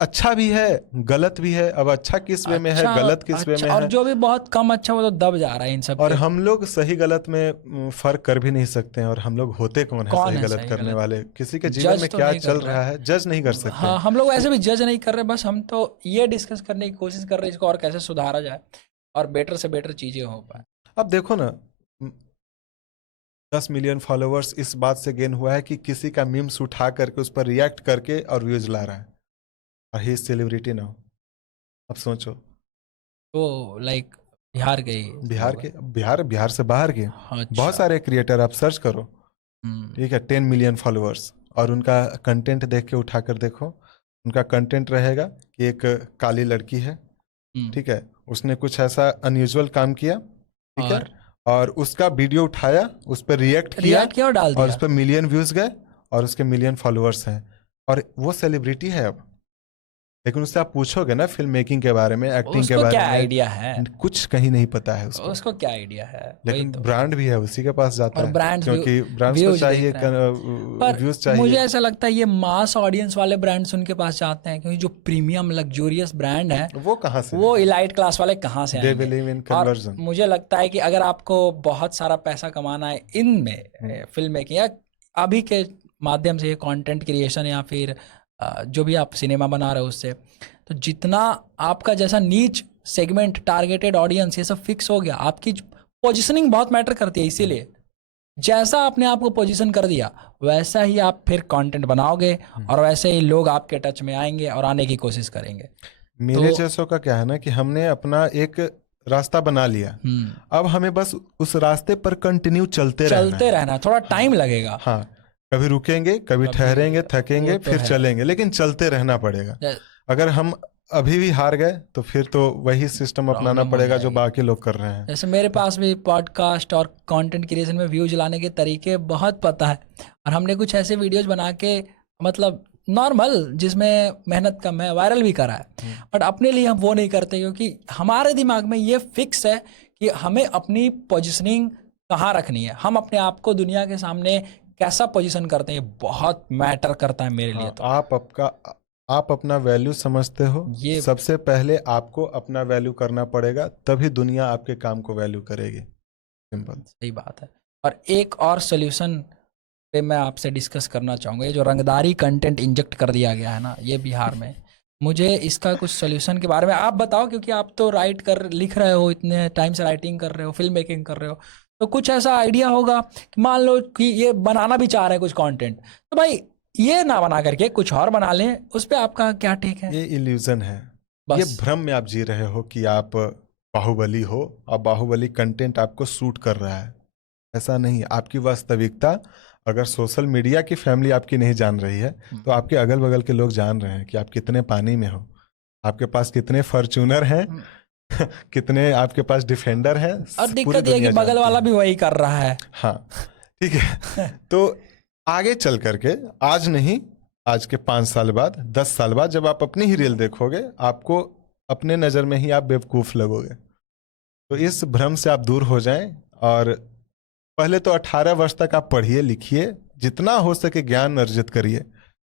अच्छा भी है गलत भी है। अब अच्छा किस वे में है, गलत किस वे में और है, जो भी बहुत कम अच्छा वो तो दब जा रहा है इन सब और पे। हम लोग सही गलत में फर्क कर भी नहीं सकते हैं। और हम लोग होते कौन है सही गलत करने वाले? किसी के जीवन जज में तो क्या नहीं चल कर रहा है जज नहीं कर सकते। हाँ हम लोग ऐसे भी जज नहीं कर रहे, बस हम तो ये डिस्कस करने की कोशिश कर रहे हैं इसको और कैसे सुधारा जाए और बेटर से बेटर चीजें हो पाए। अब देखो ना, 10 मिलियन फॉलोअर्स इस बात से गेन हुआ है कि किसी का मीम्स उठा करके उस पर रिएक्ट करके और व्यूज ला रहा है, और ही सेलिब्रिटी नाउ। अब सोचो, तो लाइक बिहार के ही बिहार लोग के, हैं। बिहार से बाहर के अच्छा। बहुत सारे क्रिएटर आप सर्च करो, ठीक है, 10 मिलियन फॉलोअर्स, और उनका कंटेंट देख के उठा कर देखो। उनका कंटेंट रहेगा कि एक काली लड़की है, ठीक है, उसने कुछ ऐसा अनयूजुअल काम किया, ठीक है, और उसका वीडियो उठाया, उस पर रिएक्ट किया और डाल दिया, और उस पर मिलियन व्यूज गए और उसके मिलियन फॉलोअर्स हैं, और वो सेलिब्रिटी है अब। लेकिन उससे आप पूछोगे ना फिल्म मेकिंग के बारे में, एक्टिंग के उसको बारे क्या में, आइडिया है? कुछ कहीं नहीं पता है उसको क्या आइडिया है? लेकिन तो ब्रांड भी है उसी के पास जाता और है, ब्रांड्स क्योंकि ब्रांड्स को चाहिए पर व्यूज चाहिए। मुझे ऐसा लगता है ये मास ऑडियंस वाले ब्रांड्स उनके पास जाते हैं, क्योंकि जो प्रीमियम लग्जूरियस ब्रांड है वो कहाँ से, वो इलाइट क्लास वाले कहाँ से दे आएंगे? बिलीव इन और कन्वर्जन। मुझे लगता है कि अगर आपको बहुत सारा पैसा कमाना है इनमें, फिल्म मेकिंग या अभी के माध्यम से कंटेंट क्रिएशन या फिर जो भी आप सिनेमा बना रहे हो उससे, तो जितना आपका जैसा नीच सेगमेंट टारगेटेड ऑडियंस ये सब फिक्स हो गया, आपकी पोजीशनिंग बहुत मैटर करती है। इसीलिए जैसा आपने आपको पोजीशन कर दिया वैसा ही आप फिर कंटेंट बनाओगे और वैसे ही लोग आपके टच में आएंगे और आने की कोशिश करेंगे। मेरे जैसों का क्या है ना कि हमने अपना एक रास्ता बना लिया, अब हमें बस उस रास्ते पर कंटिन्यू चलते रहना, थोड़ा टाइम लगेगा। हाँ, कभी रुकेंगे, कभी ठहरेंगे, थकेंगे, फिर चलेंगे, लेकिन चलते रहना पड़ेगा। अगर हम अभी भी हार गए तो फिर तो वही सिस्टम अपनाना पड़ेगा जो बाकी लोग कर रहे हैं। जैसे मेरे पास भी पॉडकास्ट और कंटेंट क्रिएशन में व्यूज लाने के तरीके बहुत पता है, और हमने कुछ ऐसे वीडियोज बना के मतलब नॉर्मल जिसमें मेहनत कम है वायरल भी करा है, बट अपने लिए हम वो नहीं करते क्योंकि हमारे दिमाग में ये फिक्स है कि हमें अपनी पोजिशनिंग कहाँ रखनी है, हम अपने आप को दुनिया के सामने कैसा पोजीशन करते हैं, बहुत मैटर करता है मेरे लिए। तो आप अपना वैल्यू समझते हो, ये सबसे पहले आपको अपना वैल्यू करना पड़ेगा, तभी दुनिया आपके काम को वैल्यू करेगी। सिंपल, सही बात है। और एक और सोल्यूशन पे मैं आपसे डिस्कस करना चाहूँगा, ये जो रंगदारी कंटेंट इंजेक्ट कर दिया गया है ना ये बिहार में, मुझे इसका कुछ सोल्यूशन के बारे में आप बताओ, क्योंकि आप तो लिख रहे हो, इतने टाइम से राइटिंग कर रहे हो, फिल्म मेकिंग कर रहे हो, तो कुछ ऐसा आइडिया होगा कि मान लो कि ये बनाना भी चाह रहे हैं कुछ कंटेंट, तो भाई ये ना बना करके कुछ और बना लें, उस पे आपका क्या टेक है? ये इल्यूजन है, बस ये भ्रम में आप जी रहे हो कि आप बाहुबली हो और बाहुबली कंटेंट आपको सूट कर रहा है। ऐसा नहीं, आपकी वास्तविकता अगर सोशल मीडिया की फैमिली आपकी नहीं जान रही है तो आपके अगल बगल के लोग जान रहे हैं कि आप कितने पानी में हो, आपके पास कितने फॉर्च्यूनर हैं कितने आपके पास डिफेंडर हैं। और दिक्कत ये है कि बगल वाला भी वही कर रहा है। हाँ ठीक है तो आगे चल करके, आज नहीं, आज के 5 साल बाद, 10 साल बाद जब आप अपनी ही रील देखोगे, आपको अपने नज़र में ही आप बेवकूफ़ लगोगे। तो इस भ्रम से आप दूर हो जाएं और पहले तो 18 वर्ष तक आप पढ़िए लिखिए, जितना हो सके ज्ञान अर्जित करिए,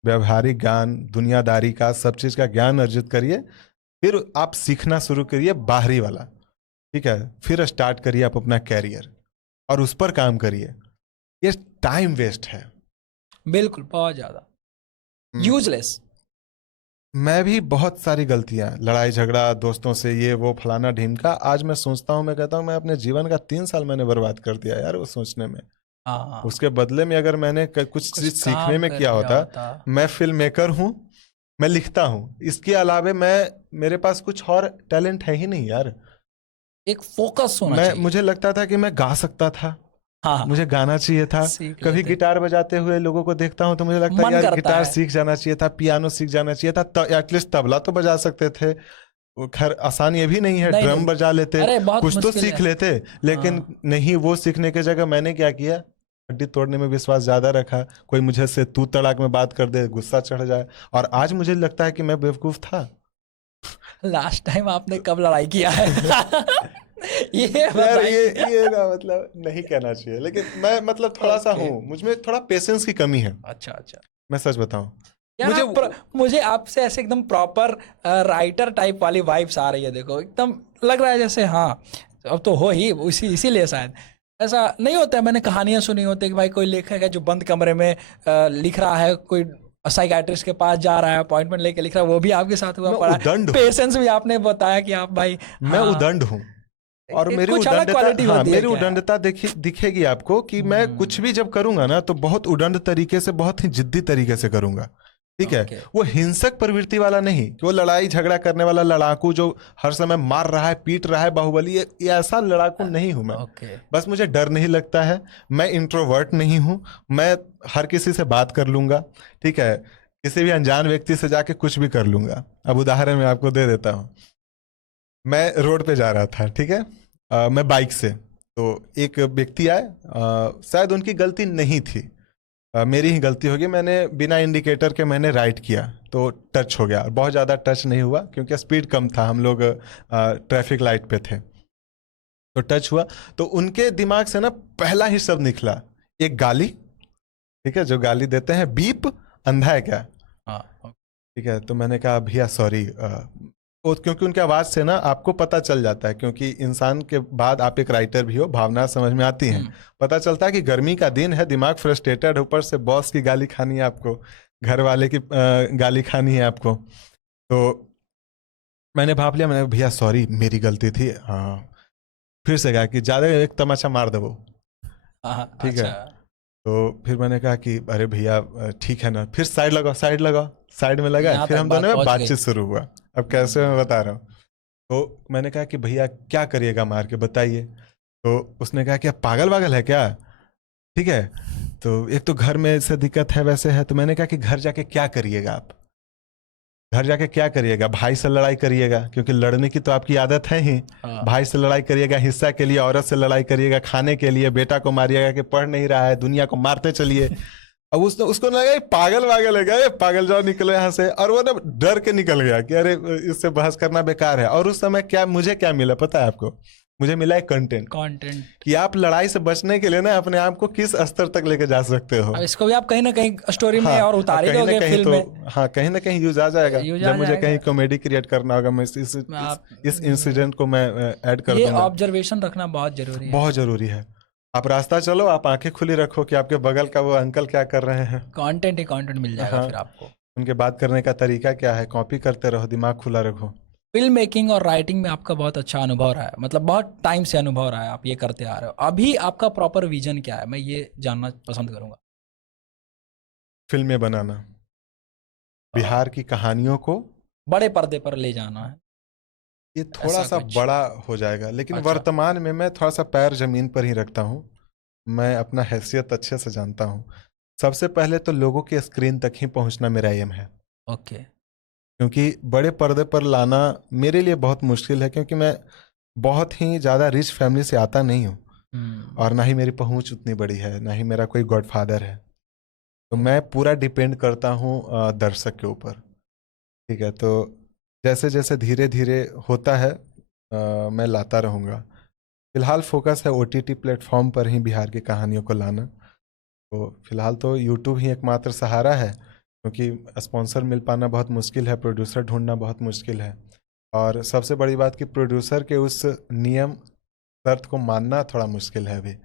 व्यवहारिक ज्ञान, दुनियादारी का, सब चीज़ का ज्ञान अर्जित करिए। फिर आप सीखना शुरू करिए बाहरी वाला, ठीक है। फिर स्टार्ट करिए आप अपना कैरियर और उस पर काम करिए। ये टाइम वेस्ट है, बिल्कुल, बहुत ज़्यादा यूजलेस। मैं भी बहुत सारी गलतियां, लड़ाई झगड़ा दोस्तों से, ये वो फलाना ढीमका, आज मैं सोचता हूँ, मैं कहता हूँ मैं अपने जीवन का 3 साल मैंने बर्बाद कर दिया यार वो सोचने में। हाँ, उसके बदले में अगर मैंने कुछ चीज सीखने में किया होता। मैं फिल्म मेकर हूँ, मैं लिखता हूँ, इसके अलावे मेरे पास कुछ और टैलेंट है ही नहीं यार। एक फोकस होना चाहिए। मुझे लगता था कि मैं गा सकता था, हाँ, मुझे गाना चाहिए था। कभी गिटार बजाते हुए लोगों को देखता हूँ तो मुझे लगता है यार गिटार सीख जाना चाहिए था, पियानो सीख जाना चाहिए था, एटलीस्ट तबला तो बजा सकते थे। खैर आसान ये भी नहीं है, ड्रम बजा लेते, कुछ तो सीख लेते। लेकिन नहीं, वो सीखने की जगह मैंने क्या किया, हड्डी तोड़ने में विश्वास ज्यादा रखा। कोई मुझे से तू तड़ाक में बात कर दे, गुस्सा चढ़ जाए, और आज मुझे लगता है कि मैं बेवकूफ था। लास्ट टाइम आपने कब लड़ाई किया है? ये ना, मतलब नहीं कहना चाहिए, लेकिन मैं मतलब थोड़ा सा हूँ, मुझमें थोड़ा पेशेंस की कमी है। अच्छा, मैं सच बताऊं, मुझे आपसे ऐसे एकदम प्रॉपर राइटर टाइप वाली वाइब्स आ रही है। देखो एकदम लग रहा है जैसे हाँ अब तो हो ही, इसीलिए शायद ऐसा नहीं होता है। मैंने कहानियां सुनी होती कि भाई कोई लेखक है जो बंद कमरे में लिख रहा है, कोई साइकाइट्रिस्ट के पास जा रहा है, अपॉइंटमेंट लेके लिख रहा है। वो भी आपके साथ हुआ पड़ा है। पेशेंस भी आपने बताया कि आप भाई, मैं उदंड हूँ, और मेरी उदंडता, मेरी उदंडता दिखेगी आपको कि मैं कुछ भी जब करूंगा ना तो बहुत उदंड तरीके से, बहुत ही जिद्दी तरीके से करूंगा, ठीक है। वो हिंसक प्रवृत्ति वाला नहीं कि वो लड़ाई झगड़ा करने वाला लड़ाकू जो हर समय मार रहा है, पीट रहा है, बाहुबली, ये ऐसा लड़ाकू नहीं हूं मैं। बस मुझे डर नहीं लगता है, मैं इंट्रोवर्ट नहीं हूं, मैं हर किसी से बात कर लूंगा, ठीक है। किसी भी अनजान व्यक्ति से जाके कुछ भी कर लूंगा। अब उदाहरण मैं आपको दे देता हूँ। मैं रोड पे जा रहा था, ठीक है, मैं बाइक से, तो एक व्यक्ति आए, शायद उनकी गलती नहीं थी, मेरी ही गलती होगी, मैंने बिना इंडिकेटर के मैंने राइट किया तो टच हो गया। बहुत ज़्यादा टच नहीं हुआ क्योंकि स्पीड कम था, हम लोग ट्रैफिक लाइट पे थे, तो टच हुआ। तो उनके दिमाग से ना पहला ही शब्द निकला, एक गाली, ठीक है, जो गाली देते हैं, बीप, अंधा है क्या, ठीक है। तो मैंने कहा भैया सॉरी, क्योंकि उनके आवाज से ना आपको पता चल जाता है, क्योंकि इंसान के बाद आप एक राइटर भी हो, भावना समझ में आती है, पता चलता है कि गर्मी का दिन है, दिमाग फ्रस्ट्रेटेड, ऊपर से बॉस की गाली खानी है आपको, घर वाले की गाली खानी है आपको। तो मैंने भाप लिया, मैंने भैया सॉरी मेरी गलती थी, हाँ। फिर से कहा कि ज्यादा एक तमाचा मार दो, ठीक है। तो फिर मैंने कहा कि अरे भैया ठीक है ना, फिर साइड लगाओ, साइड में लगा, फिर हम दोनों में बातचीत शुरू हुआ। अब कैसे मैं बता रहा हूँ। तो मैंने कहा कि भैया क्या करिएगा मार के, बताइए। तो उसने कहा कि आप पागल वागल है क्या, ठीक है। तो एक तो घर में से दिक्कत है, वैसे है। तो मैंने कहा कि घर जाके क्या करिएगा आप, घर जाके क्या करिएगा, भाई से लड़ाई करिएगा, क्योंकि लड़ने की तो आपकी आदत है ही। भाई से लड़ाई करिएगा, हिस्सा के लिए, औरत से लड़ाई करिएगा, खाने के लिए, बेटा को मारिएगा कि पढ़ नहीं रहा है, दुनिया को मारते चलिए। अब उसको लगा पागल वागल है क्या, ये पागल जाओ निकलो यहाँ से, और वो ना डर के निकल गया कि अरे इससे बहस करना बेकार है। और उस समय मुझे क्या मिला पता है आपको, मुझे मिला एक कंटेंट कि आप लड़ाई से बचने के लिए ना अपने आप को किस स्तर तक लेके जा सकते हो। अब इसको भी आप कहीं ना कहीं स्टोरी में और उतारे दोगे फिल्म में। हाँ, कहीं ना कहीं यूज आ जाएगा। जब मुझे कहीं कॉमेडी क्रिएट करना होगा, मैं इस इंसिडेंट को मैं ऐड कर दूंगा। ये ऑब्जर्वेशन रखना बहुत जरूरी है, बहुत जरूरी है। आप रास्ता चलो, आप आंखें खुली रखो कि आपके बगल का वो अंकल क्या कर रहे हैं। कंटेंट ही कंटेंट मिल जाएगा। फिर आपको उनके बात करने का तरीका क्या है, कॉपी करते रहो, दिमाग खुला रखो। फिल्म मेकिंग और राइटिंग में आपका बहुत अच्छा अनुभव रहा है, मतलब बहुत टाइम से अनुभव रहा है, आप ये करते आ रहे हो। अभी आपका प्रॉपर विजन क्या है, मैं ये जानना पसंद करूंगा। फिल्में बनाना, बिहार की कहानियों को बड़े पर्दे पर ले जाना है, ये थोड़ा ऐसा सा कुछ। बड़ा हो जाएगा, लेकिन अच्छा। वर्तमान में मैं थोड़ा सा पैर जमीन पर ही रखता हूँ। मैं अपना हैसियत अच्छे से जानता हूँ। सबसे पहले तो लोगों के स्क्रीन तक ही पहुँचना मेरा एम है, ओके। क्योंकि बड़े पर्दे पर लाना मेरे लिए बहुत मुश्किल है, क्योंकि मैं बहुत ही ज़्यादा रिच फैमिली से आता नहीं हूँ, और ना ही मेरी पहुँच उतनी बड़ी है, ना ही मेरा कोई गॉडफादर है। तो मैं पूरा डिपेंड करता हूँ दर्शक के ऊपर। ठीक है, तो जैसे जैसे धीरे धीरे होता है मैं लाता रहूँगा। फिलहाल फोकस है ओटीटी प्लेटफॉर्म पर ही बिहार की कहानियों को लाना। तो फिलहाल तो यूट्यूब ही एकमात्र सहारा है, क्योंकि स्पॉन्सर मिल पाना बहुत मुश्किल है, प्रोड्यूसर ढूंढना बहुत मुश्किल है, और सबसे बड़ी बात कि प्रोड्यूसर के उस नियम शर्त को मानना थोड़ा मुश्किल है अभी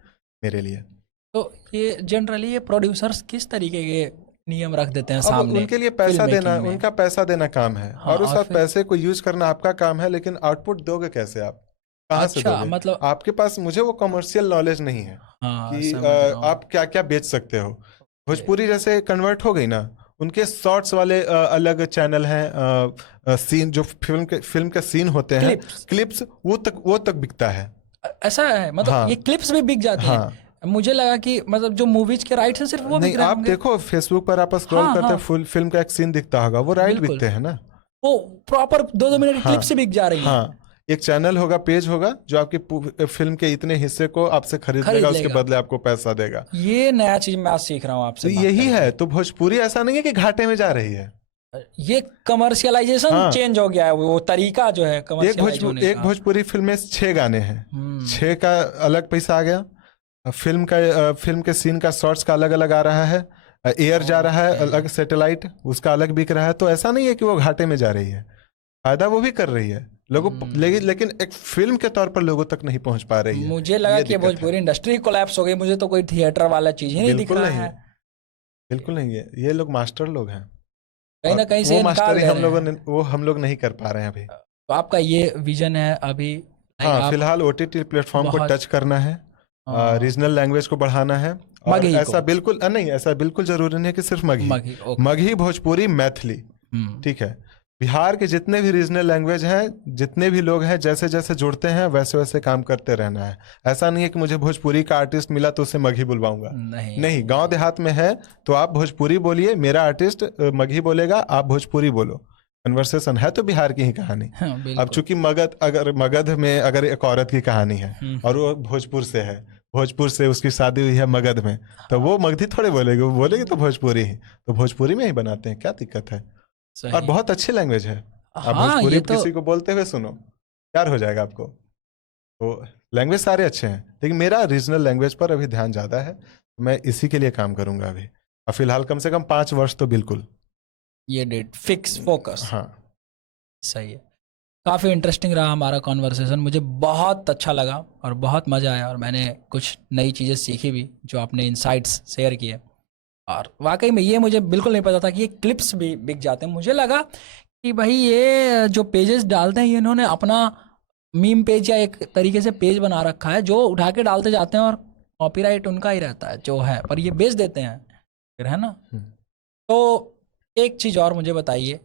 मेरे लिए। तो ये जनरली ये प्रोड्यूसर्स किस तरीके के नियम रख देते हैं अब सामने उनके लिए पैसा फिल्म देना, मेकिंग में? उनका पैसा देना काम है, हाँ, और उस और वक्त फिर पैसे को यूज करना आपका काम है, लेकिन आउटपुट दोगे कैसे आप? कहाँ से अच्छा, दोगे? मतलब आपके पास, मुझे वो कमर्शियल नॉलेज नहीं है हाँ, कि समझ रहा हूँ। आप क्या क्या बेच सकते हो। भोजपुरी जैसे कन्वर्ट हो गई ना, उनके शॉर्ट्स वाले अलग चैनल हैं, सीन जो फिल्म के सीन होते हैं, क्लिप्स, क्लिप्स, वो तक बिकता है। ऐसा है, मतलब हाँ ये क्लिप्स भी बिक जाते हाँ। हैं? मुझे लगा कि मतलब जो मूवीज के राइट्स हैं सिर्फ वो नहीं, बिक रहे आप होंगे। देखो फेसबुक पर आप स्क्रॉल हाँ करते हाँ, हैं, फुल फिल्म का एक सीन दिखता होगा, वो राइट बिल्कुल। बिकते हैं ना। वो प्रॉपर 2-2 मिनट की हाँ क्लिप से बिक जा रही हैं। हाँ, एक चैनल होगा, पेज होगा, जो आपकी फिल्म के इतने हिस्से को आपसे खरीद खरीद लेगा, उसके लेगा। बदले आपको पैसा देगा। ये नया चीज मैं आज सीख रहा हूँ तो आपसे बात यही है, करके। तो भोजपुरी ऐसा नहीं है कि घाटे में जा रही है। ये कमर्शियलाइजेशन हाँ, चेंज हो गया है, वो तरीका जो है कमर्शियलाइज होने एक का। भोजपुरी फिल्म में 6 गाने हैं, 6 का अलग पैसा आ गया। फिल्म के सीन का शॉर्ट्स का अलग अलग आ रहा है, एयर जा रहा है अलग, सैटेलाइट उसका अलग बिक रहा है। तो ऐसा नहीं है कि वो घाटे में जा रही है, फायदा वो भी कर रही है लोगों, लेकिन एक फिल्म के तौर पर लोगों तक नहीं पहुंच पा रही है। मुझे लगा ये कि दिक्कत है। भोजपुरी इंडस्ट्री कोलैप्स हो गई, मुझे तो कोई थिएटर वाला चीज ही नहीं दिख बिल्कुल रहा नहीं है। है, बिल्कुल नहीं है। ये लोग मास्टर लोग हैं, कहीं ना और कहीं वो से निकाल मास्टरी दे रहे हैं। हम लोग नहीं कर पा रहे हैं अभी। तो आपका ये विजन है अभी, लाइक हाँ, आप फिलहाल ओटीटी प्लेटफॉर्म को बहुत टच करना है, रीजनल लैंग्वेज को बढ़ाना है, और मगही ऐसा को बिल्कुल नहीं, ऐसा बिल्कुल जरूरी नहीं है कि सिर्फ मगही, मगही, ओके। मगही, भोजपुरी, मैथिली, ठीक है। बिहार के जितने भी रीजनल लैंग्वेज हैं, जितने भी लोग हैं, जैसे जैसे जुड़ते हैं वैसे वैसे काम करते रहना है। ऐसा नहीं है कि मुझे भोजपुरी का आर्टिस्ट मिला तो उसे मगही बुलवाऊंगा, नहीं। गांव देहात में है तो आप भोजपुरी बोलिए, मेरा आर्टिस्ट मगही बोलेगा, आप भोजपुरी बोलो, कन्वर्सेशन है तो बिहार की ही कहानी। हाँ, अब बिल्कुल। चूंकि मगध में अगर एक औरत की कहानी है और वो भोजपुर से है, भोजपुर से उसकी शादी हुई है मगध में, तो वो मगधी थोड़े बोलेगी, वो बोलेगी तो भोजपुरी ही, तो भोजपुरी में ही बनाते हैं, क्या दिक्कत है? और सही। बहुत अच्छी लैंग्वेज है। आप हाँ, भोजपुरी ये तो किसी को बोलते हुए सुनो, प्यार हो जाएगा आपको। तो लैंग्वेज सारे अच्छे हैं, लेकिन मेरा रीजनल लैंग्वेज पर अभी ध्यान ज़्यादा है, मैं इसी के लिए काम करूंगा अभी, और फिलहाल कम से कम 5 वर्ष तो बिल्कुल। ये डेट फिक्स फोकस। हाँ, सही है। काफ़ी इंटरेस्टिंग रहा हमारा कॉन्वर्सेशन, मुझे बहुत अच्छा लगा और बहुत मज़ा आया, और मैंने कुछ नई चीज़ें सीखी भी जो आपने इंसाइट्स शेयर किए। और वाकई में ये मुझे बिल्कुल नहीं पता था कि ये क्लिप्स भी बिक जाते हैं। मुझे लगा कि भाई ये जो पेजेस डालते हैं, ये इन्होंने अपना मीम पेज या एक तरीके से पेज बना रखा है जो उठा के डालते जाते हैं, और कॉपीराइट उनका ही रहता है जो है, पर ये बेच देते हैं फिर, है ना। तो एक चीज़ और मुझे बताइए,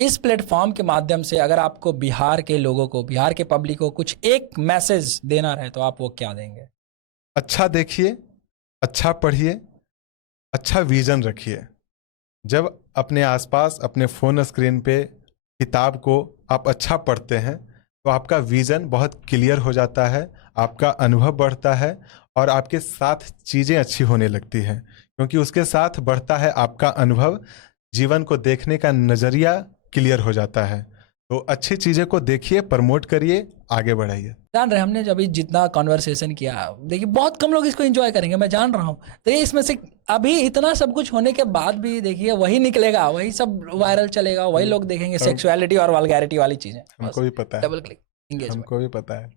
इस प्लेटफॉर्म के माध्यम से अगर आपको बिहार के लोगों को, बिहार के पब्लिक को कुछ एक मैसेज देना रहे तो आप वो क्या देंगे? अच्छा देखिए, अच्छा पढ़िए, अच्छा विजन रखिए। जब अपने आसपास अपने फ़ोन स्क्रीन पे किताब को आप अच्छा पढ़ते हैं तो आपका विजन बहुत क्लियर हो जाता है, आपका अनुभव बढ़ता है, और आपके साथ चीज़ें अच्छी होने लगती हैं, क्योंकि उसके साथ बढ़ता है आपका अनुभव, जीवन को देखने का नज़रिया क्लियर हो जाता है। तो अच्छी चीज़ें को देखिए, प्रमोट करिए, आगे बढ़ाइए। जान रहे हमने अभी जितना कॉन्वर्सेशन किया, देखिए बहुत कम लोग इसको एंजॉय करेंगे, मैं जान रहा हूँ। तो ये इसमें से अभी इतना सब कुछ होने के बाद भी देखिए वही निकलेगा, वही सब वायरल चलेगा, वही लोग देखेंगे, सेक्सुअलिटी और वल्गैरिटी वाली चीजें। हमको भी पता है, डबल क्लिक एंगेजमेंट। हमको भी पता है,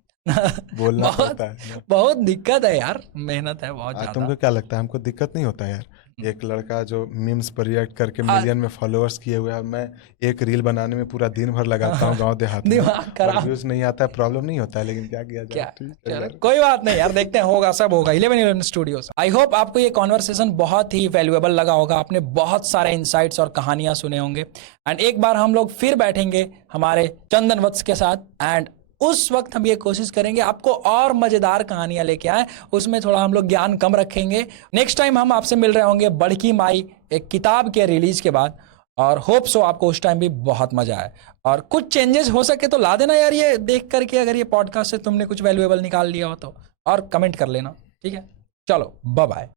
बोलना बहुत पड़ता है। बहुत दिक्कत है यार, मेहनत है बहुत ज्यादा। तुमको क्या लगता है हमको दिक्कत नहीं होता है यार? एक लड़का जो मीम्स पर रिएक्ट करके मिलियन में फॉलोअर्स किए हुए है, मैं एक रील बनाने में पूरा दिन भर लगाता हूँ गांव देहात में, और व्यूज नहीं आता है, प्रॉब्लम नहीं होता है, लेकिन क्या किया जाए। कोई बात नहीं यार, देखते हैं, होगा, सब होगा 1111 स्टूडियोज। आई होप आपको ये कॉन्वर्सेशन बहुत ही वैल्यूएबल लगा होगा, आपने बहुत सारे इंसाइट्स और कहानियां सुने होंगे। एंड एक बार हम लोग फिर बैठेंगे हमारे चंदन वत्स के साथ, एंड उस वक्त हम ये कोशिश करेंगे आपको और मजेदार कहानियां लेके आए, उसमें थोड़ा हम लोग ज्ञान कम रखेंगे। नेक्स्ट टाइम हम आपसे मिल रहे होंगे बड़की माई एक किताब के रिलीज के बाद, और होप सो आपको उस टाइम भी बहुत मजा आए, और कुछ चेंजेस हो सके तो ला देना यार, ये देख करके अगर ये पॉडकास्ट से तुमने कुछ वैल्यूएबल निकाल लिया हो तो, और कमेंट कर लेना, ठीक है। चलो बाय बाय।